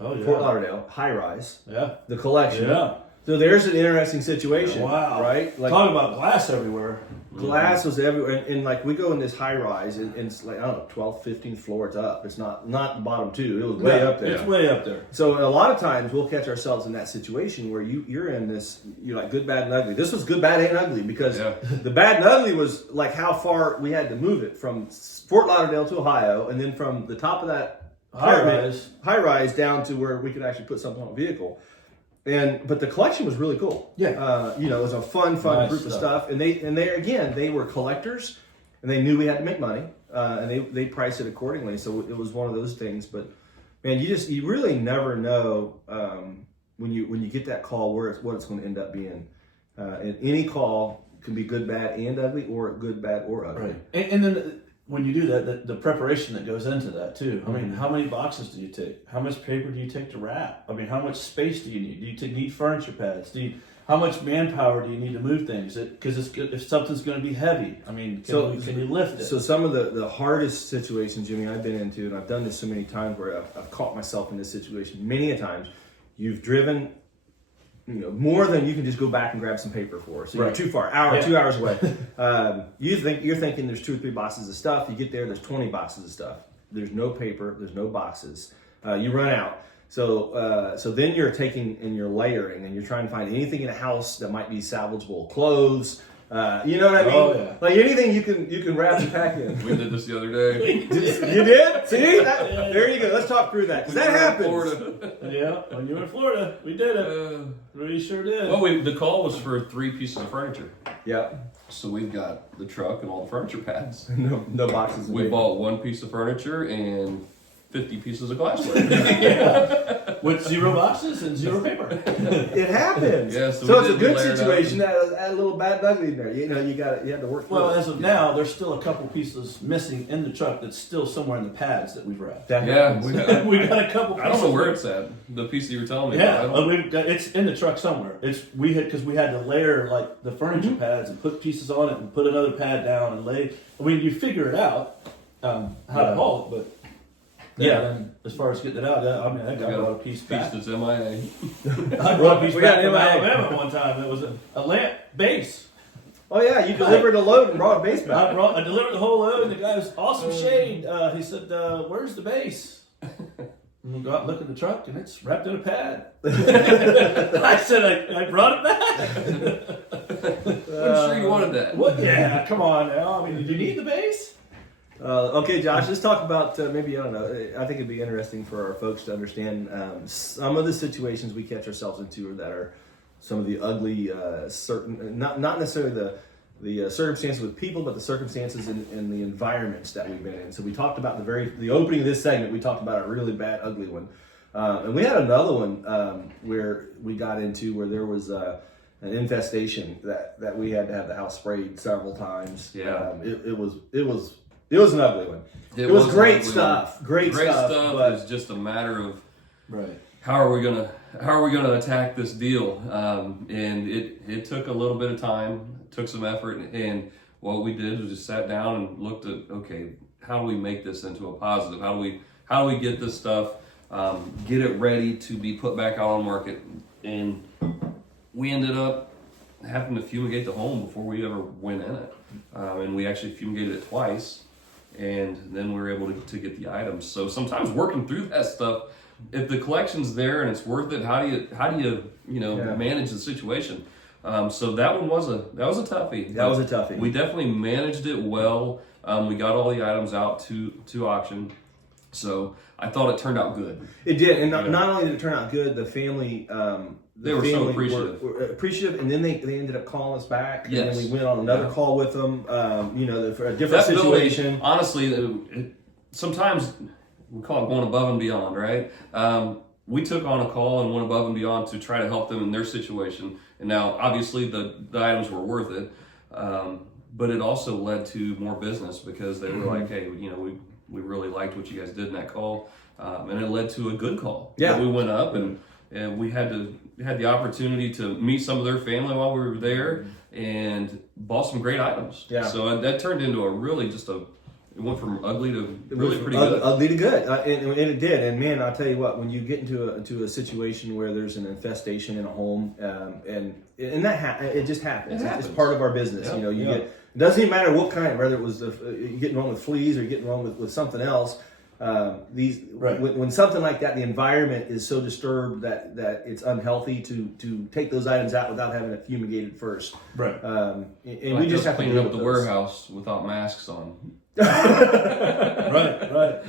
Oh, yeah. Fort Lauderdale, high rise, Yeah. the collection. Yeah. So there's an interesting situation. Wow. Right? Like Talk about glass everywhere. glass was everywhere, and like we go in this high rise, and it's like, I don't know, 12th, 15th floors up. It's not the bottom two. It was way up there. It's way up there. So a lot of times we'll catch ourselves in that situation where you're in this, you're like good, bad, and ugly. This was good, bad, and ugly because the bad and ugly was like how far we had to move it from Fort Lauderdale to Ohio, and then from the top of that high rise down to where we could actually put something on a vehicle. But the collection was really cool. Yeah. It was a fun Nice group of stuff. And they were collectors, and they knew we had to make money, and they priced it accordingly. So it was one of those things. But man, you really never know when you get that call what it's going to end up being. And any call can be good, bad, and ugly, or good, bad, or ugly. Right. And then when you do that, the preparation that goes into that too. I mean, how many boxes do you take? How much paper do you take to wrap? I mean, how much space do you need? Do you need furniture pads? How much manpower do you need to move things? Because if something's going to be heavy, I mean, can you lift it? So some of the hardest situations, Jimmy, I've been into, and I've done this so many times where I've caught myself in this situation many a times. You've driven more than you can just go back and grab some paper for. So you're too far, 2 hours away. You're thinking there's 2 or 3 boxes of stuff. You get there's 20 boxes of stuff. There's no paper. There's no boxes. You run out. So then you're taking and you're layering and you're trying to find anything in a house that might be salvageable, clothes. You know what I mean? Oh, yeah. Like anything you can wrap and pack in. We did this the other day. You did? See? There you go. Let's talk through that. Because that happens. Florida. Yeah, when you were in Florida, we did it. We sure did. Well, the call was for 3 pieces of furniture. Yeah. So we've got the truck and all the furniture pads. No boxes. We bought 1 piece of furniture and 50 pieces of glassware. With 0 boxes and 0 paper. It happens. Yeah, so so it's a we good layered situation. Add a little bad ugly in there. You know, you had to work. Well, through as of now, there's still a couple pieces missing in the truck that's still somewhere in the pads that we've wrapped. That Yeah, happens. We got a couple pieces. I don't know where it's at. The piece that you were telling me Yeah, about. it's in the truck somewhere. Because we had to layer like the furniture pads and put pieces on it and put another pad down and lay. I mean, you figure it out how to haul it, but then as far as getting it out, I mean, I brought a piece back. Piece that's MIA. I brought a piece We back got from MIA. Alabama one time. It was a lamp base. Oh yeah, you delivered a load and brought a base back. I delivered the whole load, and the guy was awesome shade. He said, "Where's the base?" And we go out and look in the truck, and it's wrapped in a pad. I said, I brought it back. I'm sure you wanted that. What? Yeah, come on now. I mean, did you need the base? Okay, Josh, let's talk about maybe, I don't know, I think it'd be interesting for our folks to understand some of the situations we catch ourselves into that are some of the ugly, not necessarily the circumstances with people, but the circumstances in the environments that we've been in. So we talked about the opening of this segment, we talked about a really bad, ugly one. And we had another one where we got into where there was an infestation that we had to have the house sprayed several times. Yeah. It was an ugly one. It was great stuff. Great stuff. But it's just a matter of Right. how are we gonna attack this deal? And it took a little bit of time, took some effort, and what we did was just sat down and looked at, okay, how do we make this into a positive? How do we get this stuff, get it ready to be put back out on the market? And we ended up having to fumigate the home before we ever went in it, and we actually fumigated it twice. And then we were able to get the items. So sometimes working through that stuff, if the collection's there and it's worth it, how do you manage the situation? So that one was a toughie. That was a toughie. We definitely managed it well. We got all the items out to auction. So I thought it turned out good. It did, and not only did it turn out good, the family they were so appreciative. Were appreciative, and then they ended up calling us back. Yes. And then we went on another call with them. For a different That situation. building, honestly, sometimes we call it going above and beyond, right? We took on a call and went above and beyond to try to help them in their situation. And now, obviously, the items were worth it, but it also led to more business because they were like, hey, we really liked what you guys did in that call, and it led to a good call. Yeah, we went up and we had the opportunity to meet some of their family while we were there and bought some great items. Yeah. So that turned into it went from ugly to really pretty good. Ugly to good, and it did. And man, I'll tell you what, when you get into a situation where there's an infestation in a home, and it just happens. It's part of our business. Yeah. It doesn't even matter what kind, whether it was you're getting wrong with fleas or you're getting wrong with something else. When something like that, the environment is so disturbed that it's unhealthy to take those items out without having it fumigated first. Right. And we just have to clean deal up with the those. warehouse without masks on. Right.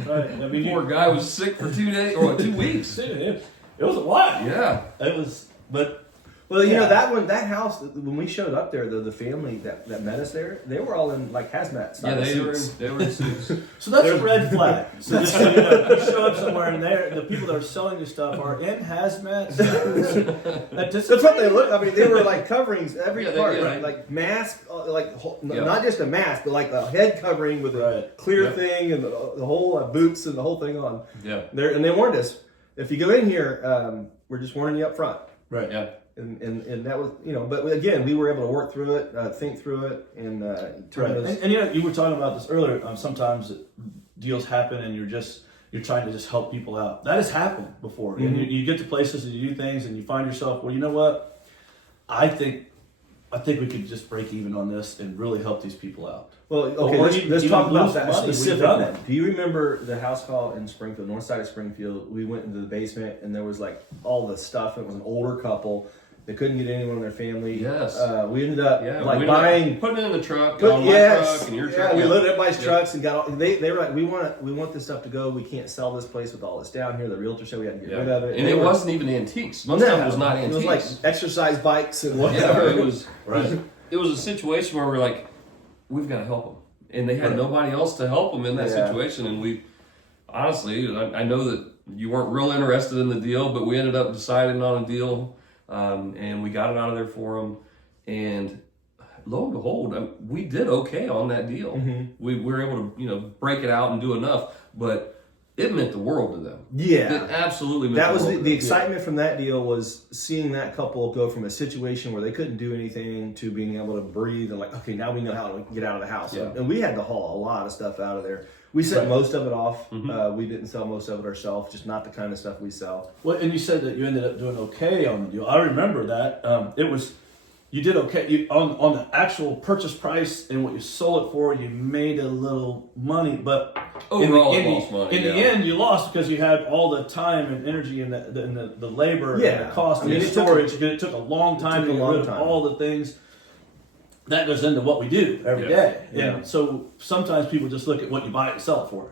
I mean, Poor guy was sick for 2 days or 2 weeks. it was a lot. Yeah. It was, but. Well, that house, when we showed up there, the family that met us there, they were all in like hazmat style suits. They were in suits. So that's a red flag. So just so you know, you show up somewhere and the people that are selling you stuff are in hazmat suits. That's what they look. I mean, they were like coverings every part, right. like mask, not just a mask, but like a head covering with a clear thing and the whole boots and the whole thing on. Yeah. And they warned us, if you go in here, we're just warning you up front. Right. Yeah. And that was, but again, we were able to work through it, think through it, and turn those. And you were talking about this earlier. Sometimes deals happen, and you're trying to just help people out. That has happened before. Mm-hmm. And you get to places and you do things, and you find yourself, well, you know what? I think we could just break even on this and really help these people out. Well, okay, let's talk about that specific money. then. Do you remember the house call in Springfield, north side of Springfield? We went into the basement and there was like all the stuff. It was an older couple. They couldn't get anyone in their family. Yes. We ended up buying, putting it in the truck, on my truck and your truck. Yeah, we loaded everybody's trucks and got all. They were like, we want this stuff to go. We can't sell this place with all this down here. The realtor said we had to get rid of it. And it wasn't even antiques. Most of it was not antiques. It was like exercise bikes and whatever. whatever. It was it was a situation where we're like, we've got to help them, and they had nobody else to help them in that situation, and we honestly, I know that you weren't real interested in the deal, but we ended up deciding on a deal, and we got it out of there for them. And lo and behold, we did okay on that deal. Mm-hmm. We were able to, break it out and do enough, but it meant the world to them. Yeah. It absolutely meant that the was world to the them. excitement from that deal was seeing that couple go from a situation where they couldn't do anything to being able to breathe and like, okay, now we know how to get out of the house. Yeah. And we had to haul a lot of stuff out of there. We sent most of it off. Mm-hmm. We didn't sell most of it ourselves, just not the kind of stuff we sell. Well, and you said that you ended up doing okay on the deal. I remember that. You did okay on the actual purchase price and what you sold it for. You made a little money, but Overall, it lost money. In the end, you lost because you had all the time and energy and the labor and the cost and the storage. It took a long time to get rid of all the things. That goes into what we do every day. Yeah. And so sometimes people just look at what you buy it and sell it for.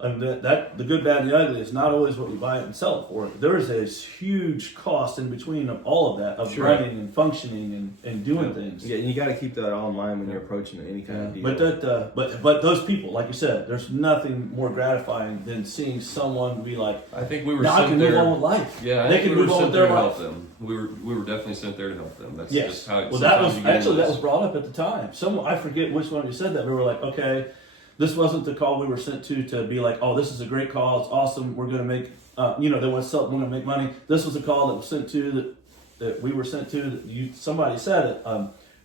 And that the good, bad, and the ugly is not always what you buy it and sell it for. There is a huge cost in between of all of that, of running and functioning and doing things. Yeah, and you got to keep that all in mind when you're approaching any kind of deal. But those people, like you said, there's nothing more gratifying than seeing someone be like, I think we were now I sent can there. move on with life. Yeah, they can move on with their to life. help them. We were definitely sent there to help them. That's Yes. just how. Well, that was brought up at the time. I forget which one of you said that. We were like, okay, this wasn't the call we were sent to be like, oh, this is a great call. It's awesome. We're going to make, they want to sell. We're going to make money. This was a call that was sent to that we were sent to. That somebody said it.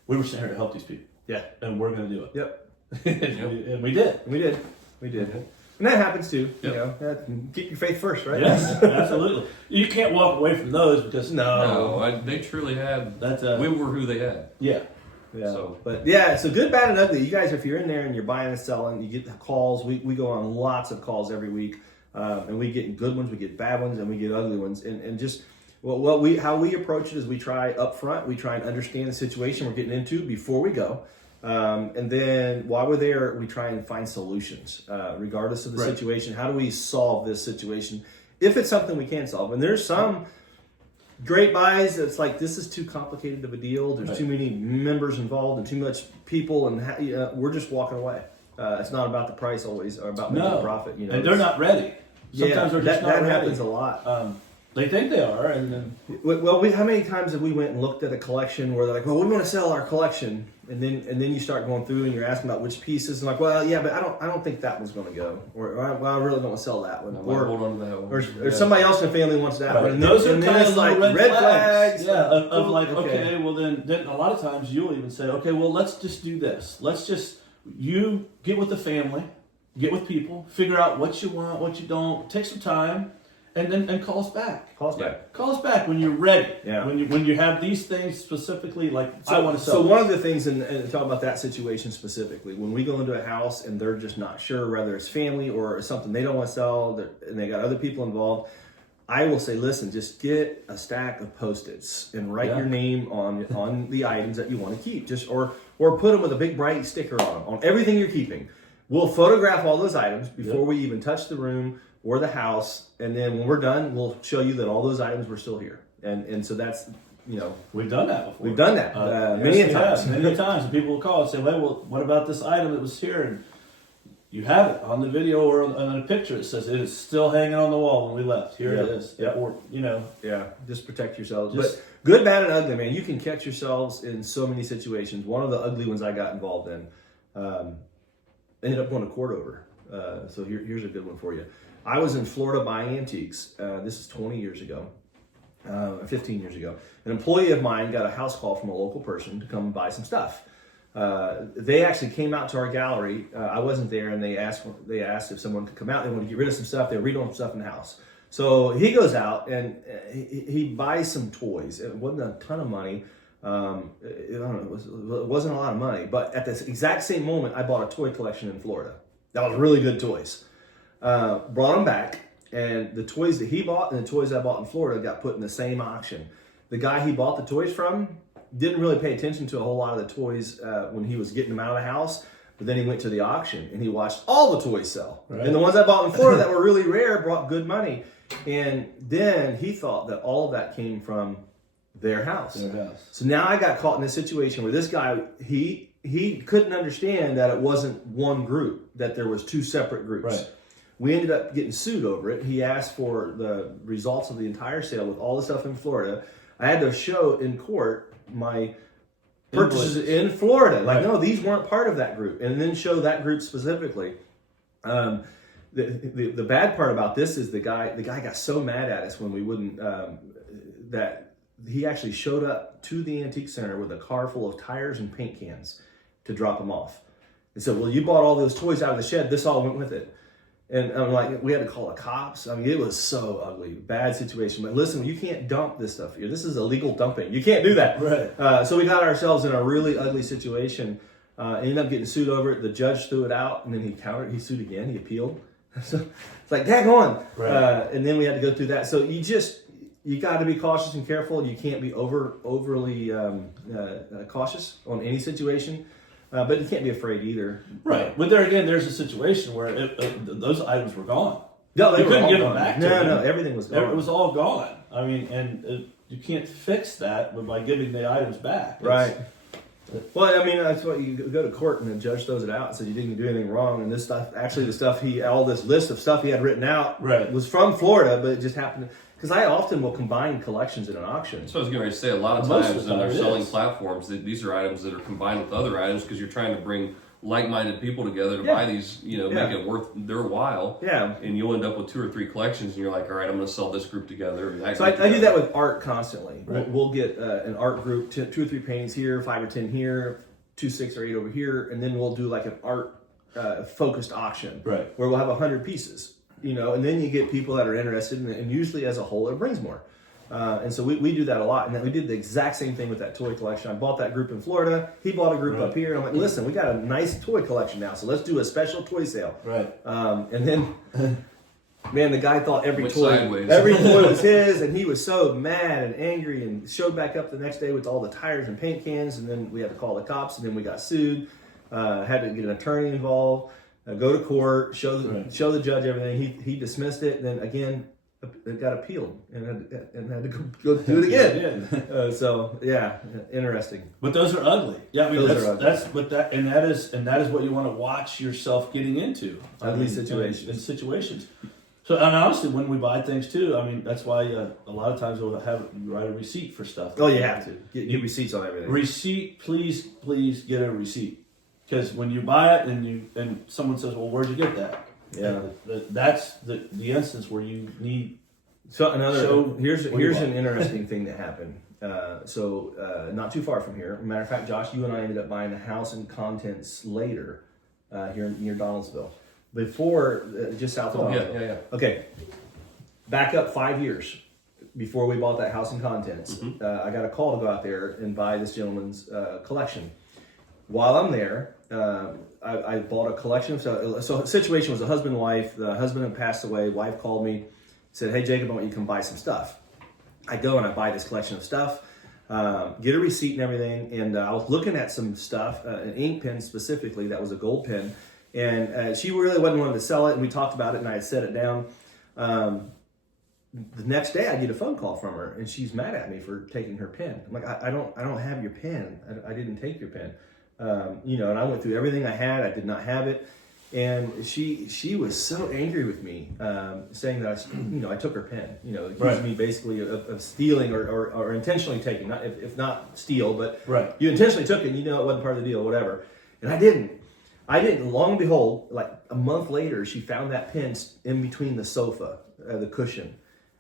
We were sent here to help these people. Yeah, and we're going to do it. Yep. And we did. We did. And that happens too. Yep. You know, keep your faith first, right? Yes, absolutely. You can't walk away from those because they truly had. We were who they had. Yeah. Yeah. So. But yeah, so good, bad, and ugly. You guys, if you're in there and you're buying and selling, you get the calls. We go on lots of calls every week, and we get good ones, we get bad ones, and we get ugly ones. And just how we approach it is we try up front. We try and understand the situation we're getting into before we go, and then while we're there, we try and find solutions, regardless of the situation. How do we solve this situation if it's something we can solve? And there's some great buys. It's like, this is too complicated of a deal. There's too many members involved and too much people, and we're just walking away. It's not about the price always, or about making a profit. And they're not ready. Sometimes they're just not ready. That happens a lot. They think they are, and then how many times have we went and looked at a collection where they're like, well, we want to sell our collection, and then you start going through and you're asking about which pieces, and like, well, yeah, but I don't think that one's going to go, or I really don't want to sell that one, or hold on to that one, or somebody else in the family wants that one. And those are and kind of like red flags. Yeah, of like, okay, well then a lot of times you'll even say, okay, well let's just do this. Let's just you get with the family, get with people, figure out what you want, what you don't. Take some time. And call us back. Call us back when you're ready. Yeah. When you have these things specifically, like I want to sell. So one of the things, and talk about that situation specifically, when we go into a house and they're just not sure whether it's family or something they don't want to sell, and they got other people involved, I will say, listen, just get a stack of Post-its and write your name on the items that you want to keep, or put them with a big bright sticker on everything you're keeping. We'll photograph all those items before we even touch the room or the house, and then when we're done, we'll show you that all those items were still here. And so that's, we've done that before. We've done that many times. Many times, and people will call and say, well, what about this item that was here? And you have it on the video or on a picture. It says it is still hanging on the wall when we left. Here it is. Yeah. Or just protect yourselves. But good, bad, and ugly, man. You can catch yourselves in so many situations. One of the ugly ones I got involved in, ended up going to court over. So here's a good one for you. I was in Florida buying antiques. This is 20 years ago, 15 years ago. An employee of mine got a house call from a local person to come buy some stuff. They actually came out to our gallery. I wasn't there, and they asked if someone could come out. They wanted to get rid of some stuff. They were redoing stuff in the house. So he goes out and he buys some toys. It wasn't a ton of money. I don't know. It wasn't a lot of money. But at the exact same moment, I bought a toy collection in Florida. That was really good toys. Brought them back, and the toys that he bought and the toys I bought in Florida got put in the same auction. The guy he bought the toys from didn't really pay attention to a whole lot of the toys when he was getting them out of the house, but then he went to the auction and he watched all the toys sell. Right. And the ones I bought in Florida that were really rare brought good money. And then he thought that all of that came from their house. So now I got caught in a situation where this guy, he couldn't understand that it wasn't one group, that there was two separate groups. Right. We ended up getting sued over it. He asked for the results of the entire sale with all the stuff in Florida. I had to show in court my purchases in Florida. Like, no, these weren't part of that group. And then show that group specifically. The bad part about this is the guy got so mad at us when we wouldn't, that he actually showed up to the antique center with a car full of tires and paint cans to drop them off. And said, well, you bought all those toys out of the shed. This all went with it. And I'm like, we had to call the cops. I mean, it was so ugly, bad situation. But listen, you can't dump this stuff here. This is illegal dumping. You can't do that. Right. So we got ourselves in a really ugly situation. Ended up getting sued over it. The judge threw it out, and then he countered. He sued again. He appealed. So it's like, dang on. Right. And then we had to go through that. So you got to be cautious and careful. You can't be overly cautious on any situation. But you can't be afraid either. Right. But there again, there's a situation where those items were gone. No, they couldn't all give gone. them back to No, them. no, everything was gone. It was all gone. I mean, and you can't fix that by giving the items back. Right. Well, I mean, that's what you go to court and the judge throws it out and says you didn't do anything wrong. And this stuff, actually, all this list of stuff he had written out was from Florida, but it just happened. Because I often will combine collections in an auction. So I was getting ready to say, a lot of times when they're selling platforms, these are items that are combined with other items because you're trying to bring like-minded people together to buy these, make it worth their while. Yeah. And you'll end up with 2 or 3 collections, and you're like, all right, I'm going to sell this group together. So I do that with art constantly. Right. We'll get an art group, 2 or 3 paintings here, 5 or 10 here, 2, 6 or 8 over here, and then we'll do like an art focused auction, where we'll have 100 pieces. And then you get people that are interested in it, and usually as a whole it brings more. And so we do that a lot. And then we did the exact same thing with that toy collection. I bought that group in Florida. He bought a group up here. And I'm like, listen, we got a nice toy collection now, so let's do a special toy sale. Right. And then, man, the guy thought every toy was his, and he was so mad and angry and showed back up the next day with all the tires and paint cans. And then we had to call the cops, and then we got sued. Had to get an attorney involved. Go to court, show the judge everything. He dismissed it, and then again it got appealed and had to go do it again. So interesting. But those are ugly. Yeah, I mean those are ugly. that is what you want to watch yourself getting into. Ugly situations. In situations. So and honestly, when we buy things too, I mean that's why a lot of times we'll write a receipt for stuff. Oh, you have to get receipts on everything. Receipt, please get a receipt. Because when you buy it and someone says, "Well, where'd you get that?" Yeah, that's the instance where you need. So here's an interesting thing that happened. Not too far from here. Matter of fact, Josh, you and I ended up buying a house and contents later here near Donaldsville. Before, just south of Donaldsville. Yeah. Okay, back up 5 years before we bought that house and contents. Mm-hmm. I got a call to go out there and buy this gentleman's collection. While I'm there, I bought a collection of stuff. So the situation was a husband and wife. The husband had passed away. Wife called me, said, "Hey, Jacob, I want you to come buy some stuff." I go and I buy this collection of stuff, get a receipt and everything. And I was looking at some stuff, an ink pen specifically that was a gold pen. And she really wasn't wanting to sell it. And we talked about it and I had set it down. The next day I get a phone call from her and she's mad at me for taking her pen. I'm like, I don't have your pen. I didn't take your pen. And I went through everything I had. I did not have it. And she was so angry with me, saying that I took her pen, accusing me basically of stealing or intentionally taking, not if not steal, but you intentionally took it and it wasn't part of the deal, whatever. And I didn't. Long and behold, like a month later, she found that pen in between the sofa, the cushion.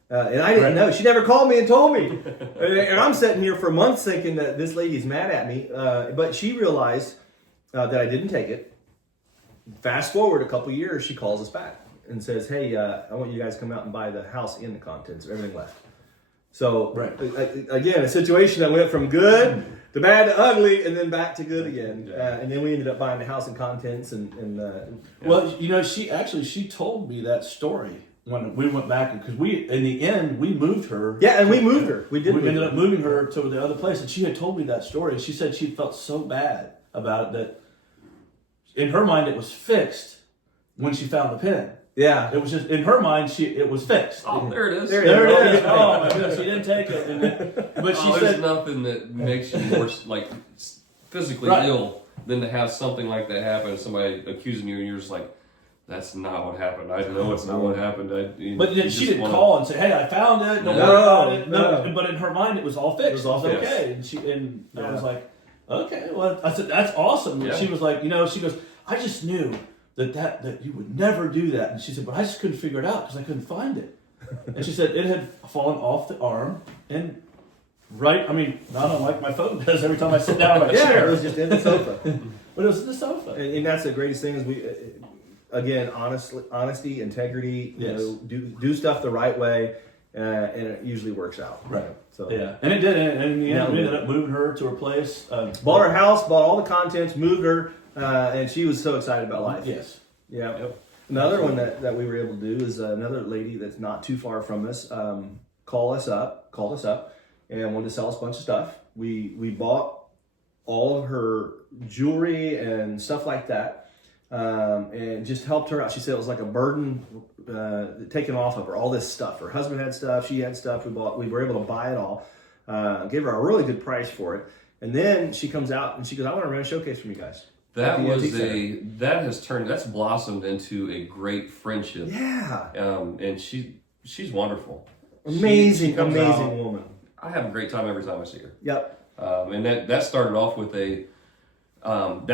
And I didn't know. She never called me and told me. And I'm sitting here for months thinking that this lady's mad at me. But she realized that I didn't take it. Fast forward a couple years, she calls us back and says, "Hey, I want you guys to come out and buy the house and the contents, everything left." So again, a situation that went from good to bad to ugly, and then back to good again. And then we ended up buying the house and contents. Well, she told me that story when we went back because in the end we moved her. Yeah, and we moved her. We ended up moving her to the other place, and she had told me that story. She said she felt so bad about it that in her mind it was fixed when she found the pen. Yeah, it was just in her mind. It was fixed. Oh, there it is. There it is. Oh my goodness, she didn't take it. But she said, "There's nothing that makes you more physically ill than to have something like that happen. Somebody accusing you, and you're just like, That's not what happened. I know it's not what happened. But then she didn't call and say, "Hey, I found it. Don't worry about it." No. But in her mind, it was all fixed. It was all fixed. Okay. And I was like, "Okay." Well, I said, "That's awesome." And she was like, she goes, "I just knew that you would never do that." And she said, "But I just couldn't figure it out because I couldn't find it." And she said it had fallen off the arm and not unlike my phone does every time I sit down in my chair. It was just in the sofa. But it was in the sofa. And that's the greatest thing is again, honesty, integrity. Yes. Do stuff the right way, and it usually works out. Right. So yeah, and it did. And in the end, we ended up moving her to her place. Bought her house, bought all the contents, moved her, and she was so excited about life. Yes. Yeah. Yep. Another one that we were able to do is another lady that's not too far from us called us up, and wanted to sell us a bunch of stuff. We bought all of her jewelry and stuff like that, and just helped her out. She said it was like a burden taken off of her. All this stuff. Her husband had stuff. She had stuff. We were able to buy it all. Gave her a really good price for it. And then she comes out and she goes, "I want to run a showcase from you guys." That's blossomed into a great friendship. Yeah. And she's wonderful. Amazing woman. I have a great time every time I see her. Yep. And that started off with that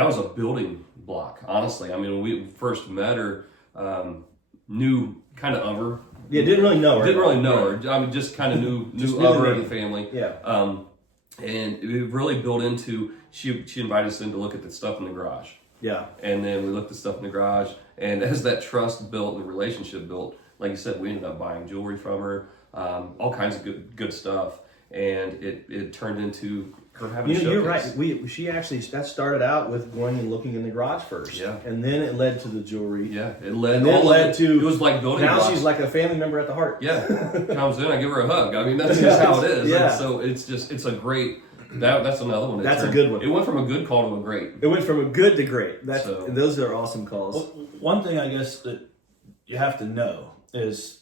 was a building block, honestly. I mean, when we first met her, knew kind of her. Yeah, didn't really know her. Didn't really know her. I mean, just kind of knew of her and the family. Yeah. And it really built into, she invited us in to look at the stuff in the garage. Yeah. And then we looked at stuff in the garage, and as that trust built and the relationship built, like you said, we ended up buying jewelry from her, all kinds of good stuff, and it turned into her having a showcase. You're right. She actually, that started out with going and looking in the garage first. Yeah. And then it led to the jewelry. Yeah. It led to, it was like building now blocks. She's like a family member at the heart. Yeah. Comes in, I give her a hug. I mean, that's just how it is. Yeah. And so it's a great, that's another one. That's a good one. It went from a good call to a great. It went from a good to great. And those are awesome calls. Well, one thing I guess that you have to know is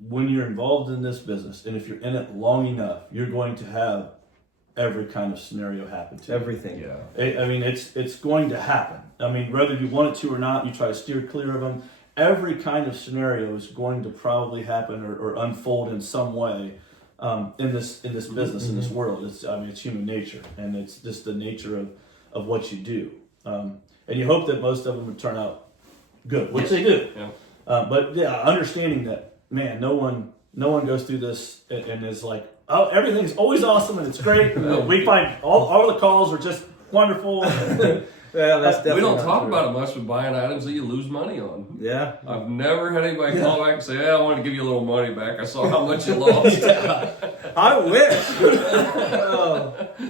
when you're involved in this business, and if you're in it long enough, you're going to have every kind of scenario happen to you. Everything. Yeah. I mean, it's going to happen. I mean, whether you want it to or not, you try to steer clear of them. Every kind of scenario is going to probably happen or unfold in some way in this business, in this world. It's human nature, and it's just the nature of what you do. And you hope that most of them would turn out good, which they do. Yeah. But understanding that, man, no one goes through this and is like, oh, everything's always awesome and it's great. We find all the calls are just wonderful. Yeah, that's definitely we don't not talk true. about it much with buying items that you lose money on. Yeah. I've never had anybody call back and say, "Yeah, I want to give you a little money back. I saw how much you lost." I wish.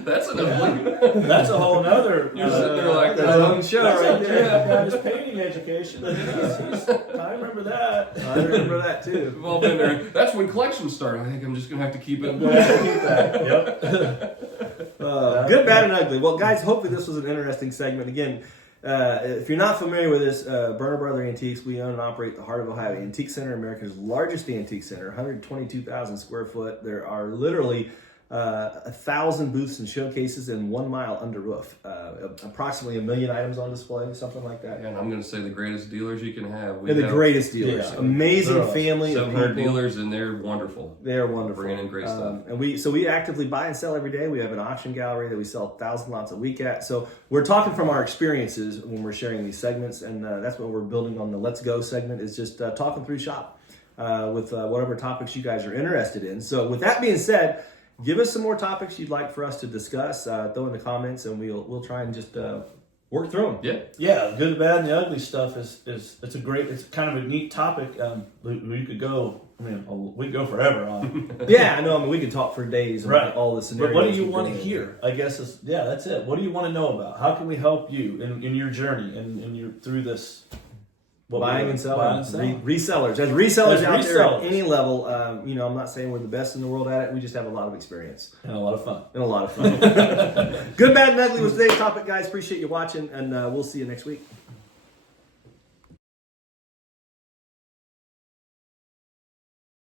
That's an ugly. That's a whole nother. You're sitting there like that's a own show That's right like there. got his painting education. I remember that. I remember that too. We've all been there. That's when collections started. I think I'm just gonna have to keep it. Yep. Good, bad, and ugly. Well, guys, hopefully this was an interesting segment. Again, if you're not familiar with this, Berner Brother Antiques, we own and operate the Heart of Ohio Antique Center, America's largest antique center, 122,000 square foot. There are literally 1,000 booths and showcases in 1 mile under roof. Approximately 1 million items on display, something like that. And I'm going to say the greatest dealers you can have. They're the greatest dealers. Yeah. Amazing They're awesome. family of 700 people. dealers, and they're wonderful. They are wonderful. Bringing in great stuff. And we actively buy and sell every day. We have an auction gallery that we sell 1,000 lots a week at. So we're talking from our experiences when we're sharing these segments, and that's what we're building on the Let's Go segment, is just talking through shop with whatever topics you guys are interested in. So with that being said, give us some more topics you'd like for us to discuss. Throw in the comments, and we'll try and just work through them. Yeah, good, bad, and the ugly stuff is it's kind of a neat topic. We could go. We could go forever on. Yeah, I know. I mean, we could talk for days about all the scenarios. But what do you want to hear? I guess that's it. What do you want to know about? How can we help you in your journey and through this? Buying and selling. Resellers. As resellers out there at any level, I'm not saying we're the best in the world at it. We just have a lot of experience. And a lot of fun. Good, bad, and ugly was today's topic, guys. Appreciate you watching, and we'll see you next week.